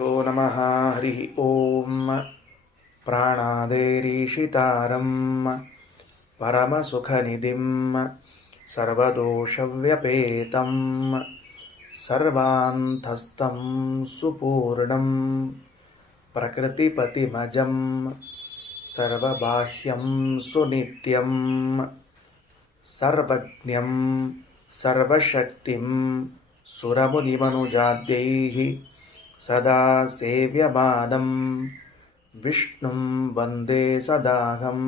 यो नमः हरिः ॐ प्राणादेरीशितारं परमसुखनिधिं सर्वदोषव्यपेतं सर्वान्तस्थं सुपूर्णं प्रकृतिपतिमजं सर्वबाह्यं सुनित्यं सर्वज्ञं सर्वशक्तिं सुरमुनिमनुजाद्यैः सदा सेव्यमानं विष्णुं वन्दे सदाहं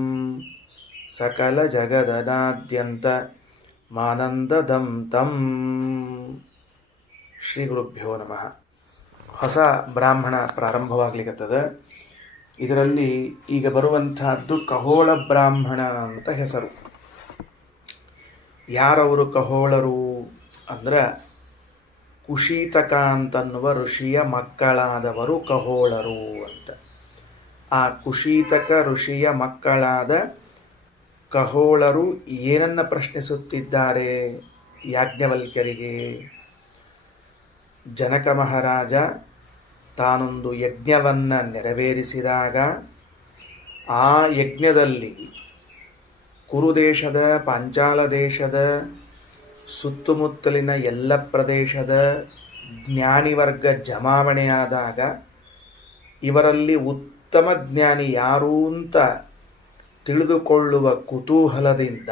सकलजगदनाद्यन्तमानन्ददं तं. ಶ್ರೀ ಗುರುಭ್ಯೋ ನಮಃ. ಹೊಸ ಬ್ರಾಹ್ಮಣ ಪ್ರಾರಂಭವಾಗಲಿಕ್ಕತ್ತದ. ಇದರಲ್ಲಿ ಈಗ ಬರುವಂತಹದ್ದು ಕಹೋಳ ಬ್ರಾಹ್ಮಣ ಅಂತ ಹೆಸರು. ಯಾರವರು ಕಹೋಳರು ಅಂದ್ರೆ ಕುಶೀತಕ ಅಂತನ್ನುವ ಋಷಿಯ ಮಕ್ಕಳಾದವರು ಕಹೋಳರು ಅಂತ. ಆ ಕುಶೀತಕ ಋಷಿಯ ಮಕ್ಕಳಾದ ಕಹೋಳರು ಏನನ್ನ ಪ್ರಶ್ನಿಸುತ್ತಿದ್ದಾರೆ ಯಾಜ್ಞವಲ್ಕ್ಯರಿಗೆ? ಜನಕ ಮಹಾರಾಜ ತಾನೊಂದು ಯಜ್ಞವನ್ನು ನೆರವೇರಿಸಿದಾಗ ಆ ಯಜ್ಞದಲ್ಲಿ ಕುರುದೇಶದ ಪಾಂಚಾಲ ದೇಶದ ಸುತ್ತಮುತ್ತಲಿನ ಎಲ್ಲ ಪ್ರದೇಶದ ಜ್ಞಾನಿವರ್ಗ ಜಮಾವಣೆಯಾದಾಗ ಇವರಲ್ಲಿ ಉತ್ತಮ ಜ್ಞಾನಿ ಯಾರು ಅಂತ ತಿಳಿದುಕೊಳ್ಳುವ ಕುತೂಹಲದಿಂದ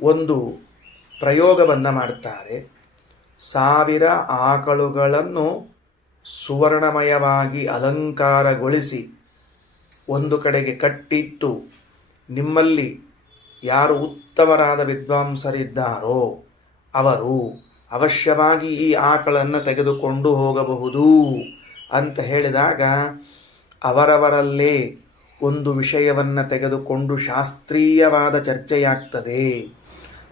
ಒಂದು ಪ್ರಯೋಗವನ್ನು ಮಾಡ್ತಾರೆ. 1000 ಆಕಳುಗಳನ್ನು ಸುವರ್ಣಮಯವಾಗಿ ಅಲಂಕಾರಗೊಳಿಸಿ ಒಂದು ಕಡೆಗೆ ಕಟ್ಟಿಟ್ಟು, ನಿಮ್ಮಲ್ಲಿ ಯಾರು ಉತ್ತಮರಾದ ವಿದ್ವಾಂಸರಿದ್ದಾರೋ ಅವರು ಅವಶ್ಯವಾಗಿ ಈ ಆಕಳನ್ನು ತೆಗೆದುಕೊಂಡು ಹೋಗಬಹುದು ಅಂತ ಹೇಳಿದಾಗ, ಅವರವರಲ್ಲೇ ಒಂದು ವಿಷಯವನ್ನು ತೆಗೆದುಕೊಂಡು ಶಾಸ್ತ್ರೀಯವಾದ ಚರ್ಚೆಯಾಗ್ತದೆ.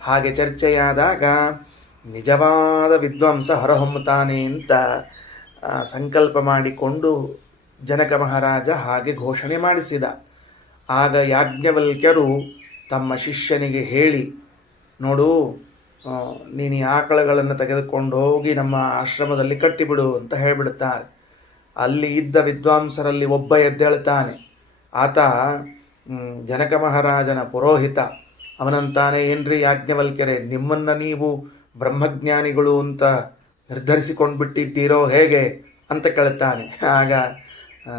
ಹಾಗೆ ಚರ್ಚೆಯಾದಾಗ ನಿಜವಾದ ವಿದ್ವಾಂಸ ಹೊರಹೊಮ್ಮುತ್ತಾನೆ ಅಂತ ಸಂಕಲ್ಪ ಮಾಡಿಕೊಂಡು ಜನಕ ಮಹಾರಾಜ ಹಾಗೆ ಘೋಷಣೆ ಮಾಡಿಸಿದ. ಆಗ ಯಾಜ್ಞವಲ್ಕ್ಯರು ತಮ್ಮ ಶಿಷ್ಯನಿಗೆ ಹೇಳಿ, ನೋಡು, ನೀನು ಈ ಆಕಳಗಳನ್ನು ತೆಗೆದುಕೊಂಡು ಹೋಗಿ ನಮ್ಮ ಆಶ್ರಮದಲ್ಲಿ ಕಟ್ಟಿಬಿಡು ಅಂತ ಹೇಳಿಬಿಡುತ್ತಾರೆ. ಅಲ್ಲಿ ಇದ್ದ ವಿದ್ವಾಂಸರಲ್ಲಿ ಒಬ್ಬ ಎದ್ದೇಳ್ತಾನೆ. ಆತ ಜನಕ ಮಹಾರಾಜನ ಪುರೋಹಿತ. ಅವನಂತಾನೆ, ಏನ್ರಿ ಯಾಜ್ಞವಲ್ಕ್ಯರೇ, ನಿಮ್ಮನ್ನು ನೀವು ಬ್ರಹ್ಮಜ್ಞಾನಿಗಳು ಅಂತ ನಿರ್ಧರಿಸಿಕೊಂಡು ಬಿಟ್ಟಿದ್ದೀರೋ ಹೇಗೆ ಅಂತ ಕೇಳ್ತಾನೆ. ಆಗ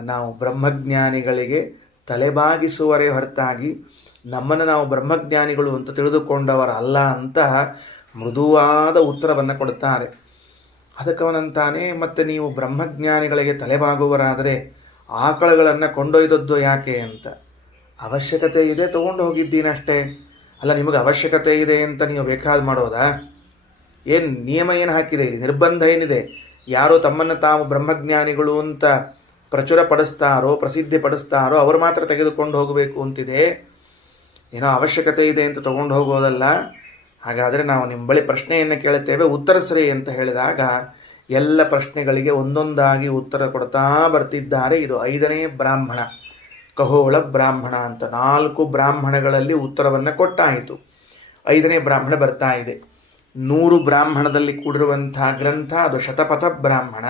ನಾವು ಬ್ರಹ್ಮಜ್ಞಾನಿಗಳಿಗೆ ತಲೆಬಾಗಿಸುವರೇ ಹೊರತಾಗಿ ನಮ್ಮನ್ನು ನಾವು ಬ್ರಹ್ಮಜ್ಞಾನಿಗಳು ಅಂತ ತಿಳಿದುಕೊಂಡವರಲ್ಲ ಅಂತ ಮೃದುವಾದ ಉತ್ತರವನ್ನು ಕೊಡುತ್ತಾರೆ. ಅದಕ್ಕೆ ಅವನಂತಾನೆ, ಮತ್ತೆ ನೀವು ಬ್ರಹ್ಮಜ್ಞಾನಿಗಳಿಗೆ ತಲೆಬಾಗುವರಾದರೆ ಆಕಳುಗಳನ್ನು ಕೊಂಡೊಯ್ದದ್ದು ಯಾಕೆ ಅಂತ. ಅವಶ್ಯಕತೆ ಇದೆ, ತಗೊಂಡು ಹೋಗಿದ್ದೀನಷ್ಟೇ. ಅಲ್ಲ, ನಿಮಗೆ ಅವಶ್ಯಕತೆ ಇದೆ ಅಂತ ನೀವು ಬೇಕಾದ ಮಾಡೋದಾ? ಏನು ನಿಯಮ ಏನು ಹಾಕಿದೆ ಇಲ್ಲಿ? ನಿರ್ಬಂಧ ಏನಿದೆ? ಯಾರೋ ತಮ್ಮನ್ನು ತಾವು ಬ್ರಹ್ಮಜ್ಞಾನಿಗಳು ಅಂತ ಪ್ರಚುರಪಡಿಸ್ತಾರೋ, ಪ್ರಸಿದ್ಧಿ ಪಡಿಸ್ತಾರೋ ಅವರು ಮಾತ್ರ ತೆಗೆದುಕೊಂಡು ಹೋಗಬೇಕು ಅಂತಿದೆ. ಏನೋ ಅವಶ್ಯಕತೆ ಇದೆ ಅಂತ ತಗೊಂಡು ಹೋಗೋದಲ್ಲ. ಹಾಗಾದರೆ ನಾವು ನಿಮ್ಮ ಬಳಿ ಪ್ರಶ್ನೆಯನ್ನು ಕೇಳುತ್ತೇವೆ, ಉತ್ತರಿಸ್ರಿ ಅಂತ ಹೇಳಿದಾಗ ಎಲ್ಲ ಪ್ರಶ್ನೆಗಳಿಗೆ ಒಂದೊಂದಾಗಿ ಉತ್ತರ ಕೊಡ್ತಾ ಬರ್ತಿದ್ದಾರೆ. ಇದು 5ನೇ ಬ್ರಾಹ್ಮಣ, ಕಹೋಳ ಬ್ರಾಹ್ಮಣ ಅಂತ. 4 ಬ್ರಾಹ್ಮಣಗಳಲ್ಲಿ ಉತ್ತರವನ್ನು ಕೊಟ್ಟಾಯಿತು. 5ನೇ ಬ್ರಾಹ್ಮಣ ಬರ್ತಾ ಇದೆ. 100 ಬ್ರಾಹ್ಮಣದಲ್ಲಿ ಕೂಡಿರುವಂತಹ ಗ್ರಂಥ ಅದು ಶತಪಥ ಬ್ರಾಹ್ಮಣ.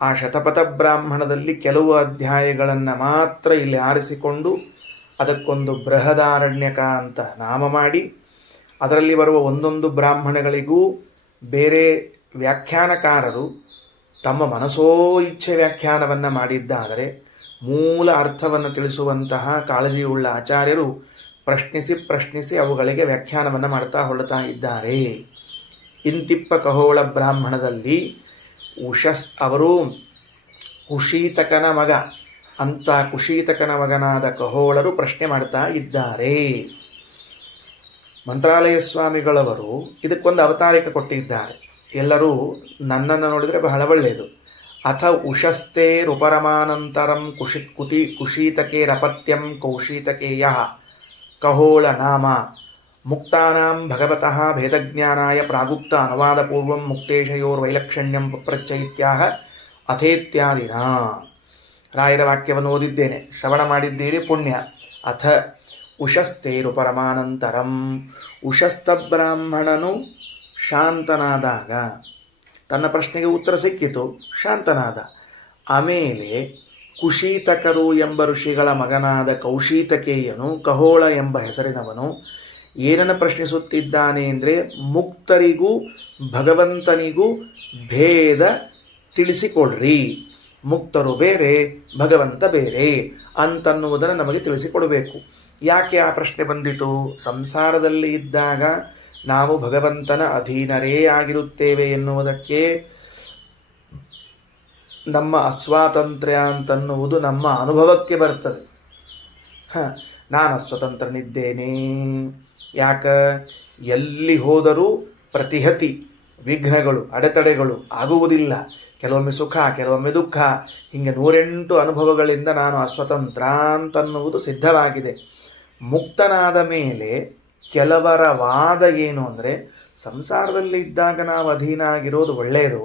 ಆ ಶತಪಥ ಬ್ರಾಹ್ಮಣದಲ್ಲಿ ಕೆಲವು ಅಧ್ಯಾಯಗಳನ್ನು ಮಾತ್ರ ಇಲ್ಲಿ ಆರಿಸಿಕೊಂಡು ಅದಕ್ಕೊಂದು ಬೃಹದಾರಣ್ಯಕ ಅಂತ ನಾಮ ಮಾಡಿ, ಅದರಲ್ಲಿ ಬರುವ ಒಂದೊಂದು ಬ್ರಾಹ್ಮಣಗಳಿಗೂ ಬೇರೆ ವ್ಯಾಖ್ಯಾನಕಾರರು ತಮ್ಮ ಮನಸೋ ಇಚ್ಛೆ ವ್ಯಾಖ್ಯಾನವನ್ನು ಮಾಡಿದ್ದಾದರೆ, ಮೂಲ ಅರ್ಥವನ್ನು ತಿಳಿಸುವಂತಹ ಕಾಳಜಿಯುಳ್ಳ ಆಚಾರ್ಯರು ಪ್ರಶ್ನಿಸಿ ಅವುಗಳಿಗೆ ವ್ಯಾಖ್ಯಾನವನ್ನು ಮಾಡ್ತಾ ಹೊರಡ್ತಾ ಇದ್ದಾರೆ. ಇಂತಿಪ್ಪ ಕಹೋಳ ಬ್ರಾಹ್ಮಣದಲ್ಲಿ ಅವರು ಕುಶೀತಕನ ಮಗ ಅಂತ ಕುಶೀತಕನ ಮಗನಾದ ಕಹೋಳರು ಪ್ರಶ್ನೆ ಮಾಡ್ತಾ ಇದ್ದಾರೆ. ಮಂತ್ರಾಲಯ ಸ್ವಾಮಿಗಳವರು ಇದಕ್ಕೊಂದು ಅವತಾರಿಕ ಕೊಟ್ಟಿದ್ದಾರೆ. ಎಲ್ಲರೂ ನನ್ನನ್ನು ನೋಡಿದರೆ ಬಹಳ ಒಳ್ಳೆಯದು. ಅಥ ಉಶಸ್ತೇರುಪರಮಾನಂತರಂ ಕುಶೀತಕೇರಪತ್ಯಂ ಕೌಶೀತಕೇಯ ಕಹೋಳ ನಾಮ ಮುಕ್ತಾನಾಂ ಭಗವತಃ ಭೇದಜ್ಞಾನಾಯ ಪ್ರಾಗುಪ್ತ ಅನುವಾದಪೂರ್ವಂ ಮುಕ್ತೇಶಯೋರ್ವೈಲಕ್ಷಣ್ಯಂ ಪಪ್ರಚ್ಛೈತ್ಯಾಹ ಅಥೇತ್ಯಾದಿನ. ರಾಯರ ವಾಕ್ಯವನ್ನು ಓದಿದ್ದೇನೆ, ಶ್ರವಣ ಮಾಡಿದ್ದೀರಿ, ಪುಣ್ಯ. ಅಥ ಉಶಸ್ತೇರುಪರಮಾನಂತರಂ, ಉಶಸ್ತ ಬ್ರಾಹ್ಮಣನು ಶಾಂತನಾದಾಗ ತನ್ನ ಪ್ರಶ್ನೆಗೆ ಉತ್ತರ ಸಿಕ್ಕಿತು, ಶಾಂತನಾದ. ಆಮೇಲೆ ಕುಶೀತಕರು ಎಂಬ ಋಷಿಗಳ ಮಗನಾದ ಕೌಶೀತಕೇಯನು ಕಹೋಳ ಎಂಬ ಹೆಸರಿನವನು ಏನನ್ನು ಪ್ರಶ್ನಿಸುತ್ತಿದ್ದಾನೆ ಅಂದರೆ ಮುಕ್ತರಿಗೂ ಭಗವಂತನಿಗೂ ಭೇದ ತಿಳಿಸಿಕೊಡ್ರಿ, ಮುಕ್ತರು ಬೇರೆ ಭಗವಂತ ಬೇರೆ ಅಂತನ್ನುವುದನ್ನು ನಮಗೆ ತಿಳಿಸಿಕೊಡಬೇಕು. ಯಾಕೆ ಆ ಪ್ರಶ್ನೆ ಬಂದಿತು? ಸಂಸಾರದಲ್ಲಿ ಇದ್ದಾಗ ನಾವು ಭಗವಂತನ ಅಧೀನರೇ ಆಗಿರುತ್ತೇವೆ ಎನ್ನುವುದಕ್ಕೆ ನಮ್ಮ ಅಸ್ವಾತಂತ್ರ್ಯ ಅಂತನ್ನುವುದು ನಮ್ಮ ಅನುಭವಕ್ಕೆ ಬರ್ತದೆ. ನಾನು ಅಸ್ವತಂತ್ರನಿದ್ದೇನೆ. ಯಾಕ? ಎಲ್ಲಿ ಹೋದರೂ ಪ್ರತಿಹತಿ, ವಿಘ್ನಗಳು, ಅಡೆತಡೆಗಳು ಆಗುವುದಿಲ್ಲ. ಕೆಲವೊಮ್ಮೆ ಸುಖ, ಕೆಲವೊಮ್ಮೆ ದುಃಖ, ಹೀಗೆ 108 ಅನುಭವಗಳಿಂದ ನಾನು ಅಸ್ವತಂತ್ರ ಅಂತನ್ನುವುದು ಸಿದ್ಧವಾಗಿದೆ. ಮುಕ್ತನಾದ ಮೇಲೆ ಕೆಲವರ ವಾದ ಏನು ಅಂದರೆ, ಸಂಸಾರದಲ್ಲಿ ಇದ್ದಾಗ ನಾವು ಅಧೀನ ಆಗಿರೋದು ಒಳ್ಳೆಯದು,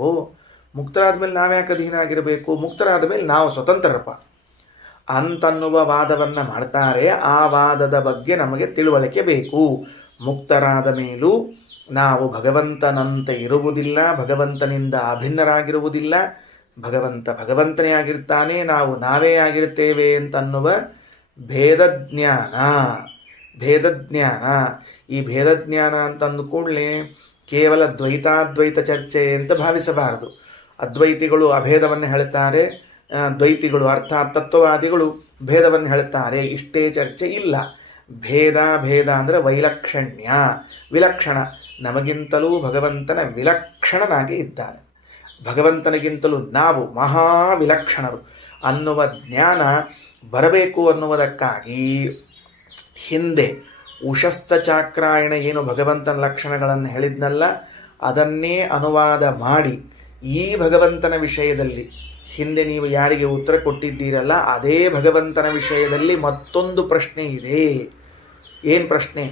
ಮುಕ್ತರಾದ ಮೇಲೆ ನಾವ್ಯಾಕೆ ಅಧೀನ ಆಗಿರಬೇಕು, ಮುಕ್ತರಾದ ಮೇಲೆ ನಾವು ಸ್ವತಂತ್ರರಪ್ಪ ಅಂತನ್ನುವ ವಾದವನ್ನು ಮಾಡ್ತಾರೆ. ಆ ವಾದದ ಬಗ್ಗೆ ನಮಗೆ ತಿಳುವಳಿಕೆ ಬೇಕು. ಮುಕ್ತರಾದ ಮೇಲೂ ನಾವು ಭಗವಂತನಂತೆ ಇರುವುದಿಲ್ಲ, ಭಗವಂತನಿಂದ ಅಭಿನ್ನರಾಗಿರುವುದಿಲ್ಲ, ಭಗವಂತ ಭಗವಂತನೇ ಆಗಿರ್ತಾನೆ, ನಾವು ನಾವೇ ಆಗಿರ್ತೇವೆ ಅಂತನ್ನುವ ಭೇದಜ್ಞಾನ. ಈ ಭೇದಜ್ಞಾನ ಅಂತಂದು ಕೂಡಲೇ ಕೇವಲ ದ್ವೈತಾದ್ವೈತ ಚರ್ಚೆ ಅಂತ ಭಾವಿಸಬಾರದು. ಅದ್ವೈತಿಗಳು ಅಭೇದವನ್ನು ಹೇಳ್ತಾರೆ, ದ್ವೈತಿಗಳು ಅರ್ಥಾತ್ ತತ್ವವಾದಿಗಳು ಭೇದವನ್ನು ಹೇಳ್ತಾರೆ, ಇಷ್ಟೇ ಚರ್ಚೆ ಇಲ್ಲ. ಭೇದ ಅಂದರೆ ವೈಲಕ್ಷಣ್ಯ, ವಿಲಕ್ಷಣ. ನಮಗಿಂತಲೂ ಭಗವಂತನ ವಿಲಕ್ಷಣನಾಗಿ ಇದ್ದಾನೆ, ಭಗವಂತನಿಗಿಂತಲೂ ನಾವು ಮಹಾ ವಿಲಕ್ಷಣರು ಅನ್ನುವ ಜ್ಞಾನ ಬರಬೇಕು ಅನ್ನುವುದಕ್ಕಾಗಿ ಹಿಂದೆ ಉಶಸ್ತ ಚಾಕ್ರಾಯಣ ಏನು ಭಗವಂತನ ಲಕ್ಷಣಗಳನ್ನು ಹೇಳಿದ್ನಲ್ಲ, ಅದನ್ನೇ ಅನುವಾದ ಮಾಡಿ ಈ ಭಗವಂತನ ವಿಷಯದಲ್ಲಿ ಹಿಂದೆ ನೀವು ಯಾರಿಗೆ ಉತ್ತರ ಕೊಟ್ಟಿದ್ದೀರಲ್ಲ ಅದೇ ಭಗವಂತನ ವಿಷಯದಲ್ಲಿ ಮತ್ತೊಂದು ಪ್ರಶ್ನೆ ಇದೆ. ಏನು ಪ್ರಶ್ನೆ?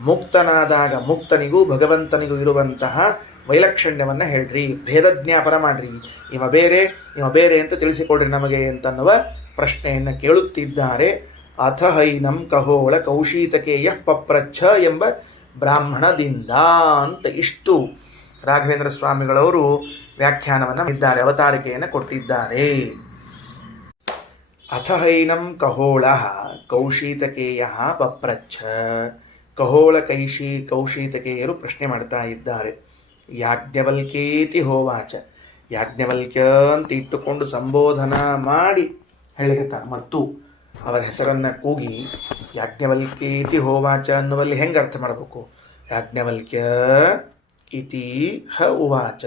ಮುಕ್ತನಾದಾಗ ಮುಕ್ತನಿಗೂ ಭಗವಂತನಿಗೂ ಇರುವಂತಹ ವೈಲಕ್ಷಣ್ಯವನ್ನು ಹೇಳ್ರಿ, ಭೇದಜ್ಞಾಪನ ಮಾಡ್ರಿ, ಇವ ಬೇರೆ ಅಂತ ತಿಳಿಸಿಕೊಡ್ರಿ ನಮಗೆ ಅಂತನ್ನುವ ಪ್ರಶ್ನೆಯನ್ನು ಕೇಳುತ್ತಿದ್ದಾರೆ. ಅಥ ಹೈನಂ ಕಹೋಳ ಕೌಶೀತಕೇಯ ಪಪ್ರಚ್ಛ ಎಂಬ ಬ್ರಾಹ್ಮಣದಿಂದ ಅಂತ ಇಷ್ಟು ರಾಘವೇಂದ್ರ ಸ್ವಾಮಿಗಳವರು ವ್ಯಾಖ್ಯಾನವನ್ನು ಇದ್ದಾರೆ, ಅವತಾರಿಕೆಯನ್ನು ಕೊಟ್ಟಿದ್ದಾರೆ. ಅಥ ಹೈನಂ ಕಹೋಳ ಕೌಶೀತಕೇಯ ಪಪ್ರಚ್ಛ. ಕಹೋಳ ಕೌಶೀತಕೇಯರು ಪ್ರಶ್ನೆ ಮಾಡ್ತಾ ಇದ್ದಾರೆ. ಯಾಜ್ಞವಲ್ಕೇತಿ ಹೋವಾಚ. ಯಾಜ್ಞವಲ್ಕ್ಯ ಅಂತ ಇಟ್ಟುಕೊಂಡು ಸಂಬೋಧನಾ ಮಾಡಿ ಹೇಳಿಕತ್ತಾರೆ. ಮತ್ತು ಅವರ ಹೆಸರನ್ನು ಕೂಗಿ ಯಾಜ್ಞವಲ್ಕೇತಿ ಹೋವಾಚ ಅನ್ನುವಲ್ಲಿ ಹೆಂಗೆ ಅರ್ಥ ಮಾಡಬೇಕು? ಯಾಜ್ಞವಲ್ಕ್ಯ ಇತಿ ಹ ಉವಾಚ.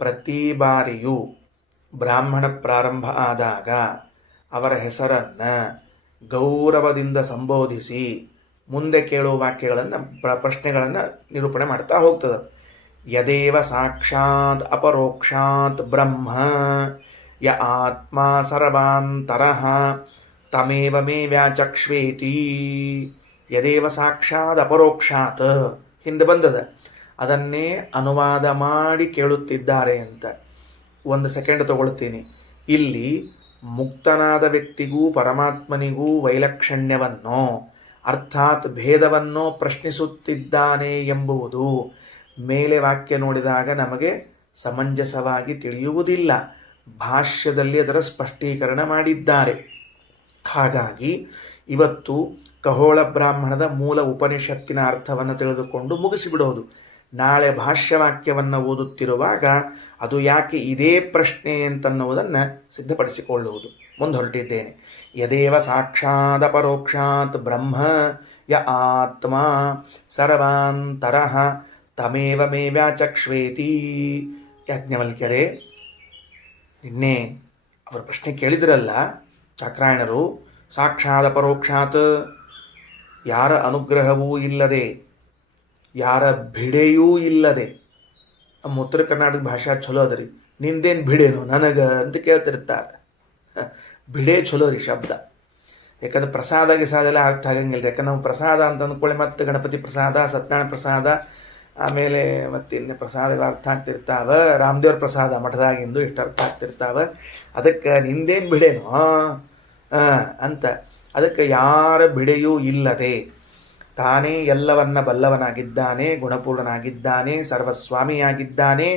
ಪ್ರತಿ ಬಾರಿಯೂ ಬ್ರಾಹ್ಮಣ ಪ್ರಾರಂಭ ಆದಾಗ ಅವರ ಹೆಸರನ್ನು ಗೌರವದಿಂದ ಸಂಬೋಧಿಸಿ ಮುಂದೆ ಕೇಳುವ ವಾಕ್ಯಗಳನ್ನು ಪ್ರಶ್ನೆಗಳನ್ನು ನಿರೂಪಣೆ ಮಾಡ್ತಾ ಹೋಗ್ತದೆ. ಯದೇವ ಸಾಕ್ಷಾತ್ ಅಪರೋಕ್ಷಾತ್ ಬ್ರಹ್ಮ ಯ ಆತ್ಮ ಸರ್ವಾಂತರಃ ತಮೇವ ಮೇ ವ್ಯಾಚಕ್ಷ್ವೇತಿ. ಯದೇವ ಸಾಕ್ಷಾತ್ ಅಪರೋಕ್ಷಾತ್ ಹಿಂದೆ ಬಂದದ, ಅದನ್ನೇ ಅನುವಾದ ಮಾಡಿ ಕೇಳುತ್ತಿದ್ದಾರೆ ಅಂತ. 1 ಸೆಕೆಂಡ್ ತಗೊಳ್ತೀನಿ. ಇಲ್ಲಿ ಮುಕ್ತನಾದ ವ್ಯಕ್ತಿಗೂ ಪರಮಾತ್ಮನಿಗೂ ವೈಲಕ್ಷಣ್ಯವನ್ನೋ ಅರ್ಥಾತ್ ಭೇದವನ್ನೋ ಪ್ರಶ್ನಿಸುತ್ತಿದ್ದಾನೆ ಎಂಬುದು ಮೇಲೆ ವಾಕ್ಯ ನೋಡಿದಾಗ ನಮಗೆ ಸಮಂಜಸವಾಗಿ ತಿಳಿಯುವುದಿಲ್ಲ. ಭಾಷ್ಯದಲ್ಲಿ ಅದರ ಸ್ಪಷ್ಟೀಕರಣ ಮಾಡಿದ್ದಾರೆ. ಹಾಗಾಗಿ ಇವತ್ತು ಕಹೋಳ ಬ್ರಾಹ್ಮಣದ ಮೂಲ ಉಪನಿಷತ್ತಿನ ಅರ್ಥವನ್ನು ತಿಳಿದುಕೊಂಡು ಮುಗಿಸಿಬಿಡೋದು. ನಾಳೆ ಭಾಷ್ಯವಾಕ್ಯವನ್ನು ಓದುತ್ತಿರುವಾಗ ಅದು ಯಾಕೆ ಇದೇ ಪ್ರಶ್ನೆ ಅಂತನ್ನುವುದನ್ನು ಸಿದ್ಧಪಡಿಸಿಕೊಳ್ಳುವುದು ಮುಂದೊರಟಿದ್ದೇನೆ. ಯದೇವ ಸಾಕ್ಷಾತ್ ಅಪರೋಕ್ಷಾತ್ ಬ್ರಹ್ಮ ಯ ಆತ್ಮ ಸರ್ವಾಂತರಃ ತಮೇವ ಮೇ ವ್ಯಾಚಕ್ಷ್ವೇತಿ. ಯಾಜ್ಞವಲ್ಕ್ಯರೇ, ನಿನ್ನೆ ಅವರ ಪ್ರಶ್ನೆ ಕೇಳಿದ್ರಲ್ಲ ಚಾಕ್ರಾಯಣರು, ಸಾಕ್ಷಾತ್ ಅಪರೋಕ್ಷಾತ್, ಯಾರ ಅನುಗ್ರಹವೂ ಇಲ್ಲದೆ, ಯಾರ ಭಿಡೆಯೂ ಇಲ್ಲದೆ. ನಮ್ಮ ಉತ್ತರ ಕರ್ನಾಟಕ ಭಾಷೆ ಚಲೋ ಅದ ರೀ, ನಿಂದೇನು ಭಿಡೇನು ನನಗೆ ಅಂತ ಕೇಳ್ತಿರ್ತಾರೆ. ಭಿಡೆ ಚಲೋ ರೀ ಶಬ್ದ. ಯಾಕಂದ್ರೆ ಪ್ರಸಾದ ಗಿಸಾದೆಲ್ಲ ಅರ್ಥ ಆಗಂಗಿಲ್ಲ ರೀ. ಯಾಕಂದ್ರೆ ನಾವು ಪ್ರಸಾದ ಅಂತ ಅಂದ್ಕೊಳ್ಳಿ ಮತ್ತೆ ಗಣಪತಿ ಪ್ರಸಾದ, ಸತ್ಯನಾರಾಯಣ ಪ್ರಸಾದ, ಆಮೇಲೆ ಮತ್ತೆ ಇನ್ನು ಪ್ರಸಾದಗಳು ಅರ್ಥ ಆಗ್ತಿರ್ತಾವೆ. ರಾಮದೇವ್ರ ಪ್ರಸಾದ ಮಠದಾಗಿಂದು ಇಷ್ಟು ಅರ್ಥ ಆಗ್ತಿರ್ತಾವೆ. ಅದಕ್ಕೆ ನಿಂದೇನು ಬಿಡೇನು ಅಂತ. ಅದಕ್ಕೆ ಯಾರ ಬಿಡೆಯೂ ಇಲ್ಲದೆ ತಾನೇ ಎಲ್ಲವನ್ನ ಬಲ್ಲವನಾಗಿದ್ದಾನೆ, ಗುಣಪೂರ್ಣನಾಗಿದ್ದಾನೆ, ಸರ್ವಸ್ವಾಮಿಯಾಗಿದ್ದಾನೆ,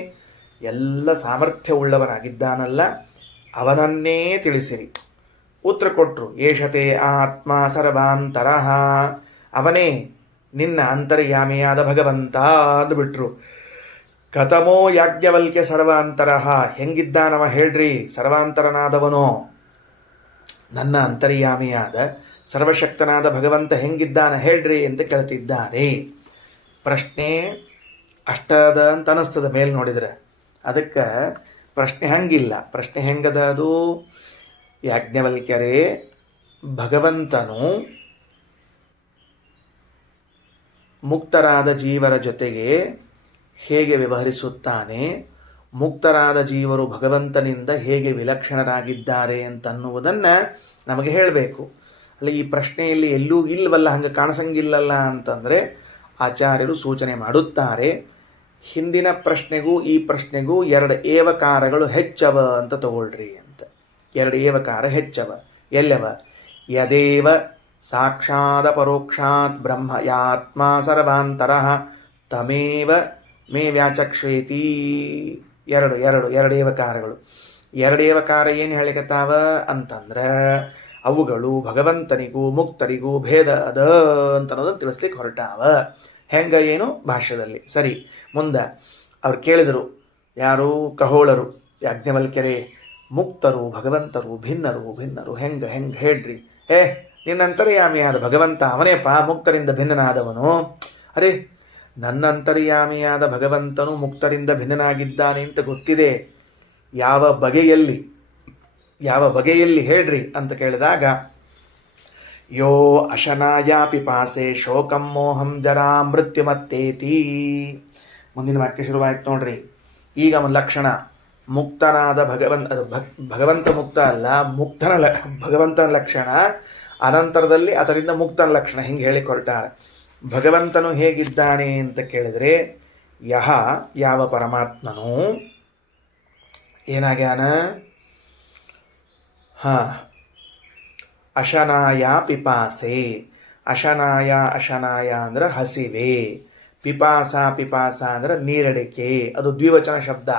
ಎಲ್ಲ ಸಾಮರ್ಥ್ಯವುಳ್ಳವನಾಗಿದ್ದಾನಲ್ಲ, ಅವನನ್ನೇ ತಿಳಿಸಿರಿ. ಉತ್ತರ ಕೊಟ್ಟರು, ಏಷತೆ ಆತ್ಮ ಸರ್ವಾಂತರಃ, ಅವನೇ ನಿನ್ನ ಅಂತರ್ಯಾಮಿಯಾದ ಭಗವಂತ ಅಂದುಬಿಟ್ರು. ಕಥಮೋ ಯಾಜ್ಞವಲ್ಕ್ಯ ಸರ್ವಾಂತರಃ, ಹೆಂಗಿದ್ದಾನವ ಹೇಳ್ರಿ, ಸರ್ವಾಂತರನಾದವನೋ ನನ್ನ ಅಂತರ್ಯಾಮಿಯಾದ ಸರ್ವಶಕ್ತನಾದ ಭಗವಂತ ಹೆಂಗಿದ್ದಾನ ಹೇಳ್ರಿ ಅಂತ ಕೇಳ್ತಿದ್ದಾರೆ. ಪ್ರಶ್ನೆ ಅಷ್ಟದ ಅಂತ ಅನಿಸ್ತದ ಮೇಲೆ ನೋಡಿದರೆ, ಅದಕ್ಕೆ ಪ್ರಶ್ನೆ ಹಂಗಿಲ್ಲ. ಪ್ರಶ್ನೆ ಹೆಂಗದ ಅದು? ಯಾಜ್ಞವಲ್ಕ್ಯರೇ, ಭಗವಂತನು ಮುಕ್ತರಾದ ಜೀವರ ಜೊತೆಗೆ ಹೇಗೆ ವ್ಯವಹರಿಸುತ್ತಾನೆ, ಮುಕ್ತರಾದ ಜೀವರು ಭಗವಂತನಿಂದ ಹೇಗೆ ವಿಲಕ್ಷಣರಾಗಿದ್ದಾರೆ ಅಂತನ್ನುವುದನ್ನು ನಮಗೆ ಹೇಳಬೇಕು. ಅಲ್ಲ, ಈ ಪ್ರಶ್ನೆಯಲ್ಲಿ ಎಲ್ಲೂ ಇಲ್ವಲ್ಲ, ಹಂಗೆ ಕಾಣಿಸಂಗಿಲ್ಲಲ್ಲ ಅಂತಂದರೆ ಆಚಾರ್ಯರು ಸೂಚನೆ ಮಾಡುತ್ತಾರೆ. ಹಿಂದಿನ ಪ್ರಶ್ನೆಗೂ ಈ ಪ್ರಶ್ನೆಗೂ 2 ಏವಕಾರಗಳು ಹೆಚ್ಚವ ಅಂತ ತಗೊಳ್ರಿ ಅಂತ. 2 ಏವಕಾರ ಹೆಚ್ಚವ. ಎಲ್ಲವ? ಯದೇವ ಸಾಕ್ಷಾದ ಪರೋಕ್ಷಾತ್ ಬ್ರಹ್ಮ ಯಾತ್ಮ ಸರ್ವಾಂತರಃ ತಮೇವ ಮೇ ವ್ಯಾಚಕ್ಷೇತಿ. ಎರಡು ಏವಕಾರಗಳು. 2 ಏವಕಾರ ಏನು ಹೇಳಿಕತ್ತಾವ ಅಂತಂದ್ರೆ, ಅವುಗಳು ಭಗವಂತನಿಗೂ ಮುಕ್ತರಿಗೂ ಭೇದ ಅದ ಅಂತ ಅನ್ನೋದನ್ನು ತಿಳಿಸ್ಲಿಕ್ಕೆ ಹೊರಟಾವ. ಹೆಂಗ ಏನು ಭಾಷ್ಯದಲ್ಲಿ. ಸರಿ, ಮುಂದೆ ಅವ್ರು ಕೇಳಿದರು, ಯಾರು? ಕಹೋಳರು. ಯಾಜ್ಞವಲ್ಕ್ಯರೇ, ಮುಕ್ತರು ಭಗವಂತರು ಭಿನ್ನರು ಹೆಂಗೆ ಹೇಳ್ರಿ. ನಿನ್ನಂತರ್ಯಾಮಿಯಾದ ಭಗವಂತ ಅವನೇಪ ಮುಕ್ತರಿಂದ ಭಿನ್ನನಾದವನು. ಅರೆ, ನನ್ನಂತರ್ಯಾಮಿಯಾದ ಭಗವಂತನು ಮುಕ್ತರಿಂದ ಭಿನ್ನನಾಗಿದ್ದಾನೆ ಅಂತ ಗೊತ್ತಿದೆ. ಯಾವ ಬಗೆಯಲ್ಲಿ ಹೇಳ್ರಿ ಅಂತ ಕೇಳಿದಾಗ, ಯೋ ಅಶನಾಯ ಪಿಪಾಸೆ ಶೋಕಂ ಮೋಹಂ ಜರಾ ಮೃತ್ಯುಮತ್ತೇತಿ. ಮುಂದಿನ ವಾಕ್ಯ ಶುರುವಾಯ್ತು ನೋಡ್ರಿ. ಈಗ ಒಂದು ಲಕ್ಷಣ, ಮುಕ್ತನಾದ ಭಗವಂತ ಮುಕ್ತ ಅಲ್ಲ, ಭಗವಂತನ ಲಕ್ಷಣ, ಅನಂತರದಲ್ಲಿ ಅದರಿಂದ ಮುಕ್ತನ ಲಕ್ಷಣ, ಹಿಂಗೆ ಹೇಳಿ ಹೊರಟಾರೆ. ಭಗವಂತನು ಹೇಗಿದ್ದಾನೆ ಅಂತ ಕೇಳಿದರೆ, ಯಾವ ಪರಮಾತ್ಮನು ಏನಾಗ್ಯಾನ? ಅಶನಾಯ ಪಿಪಾಸೆ. ಅಶನಾಯ ಅಂದ್ರೆ ಹಸಿವೆ, ಪಿಪಾಸ ಅಂದ್ರೆ ನೀರಡಿಕೆ. ಅದು ದ್ವಿವಚನ ಶಬ್ದ.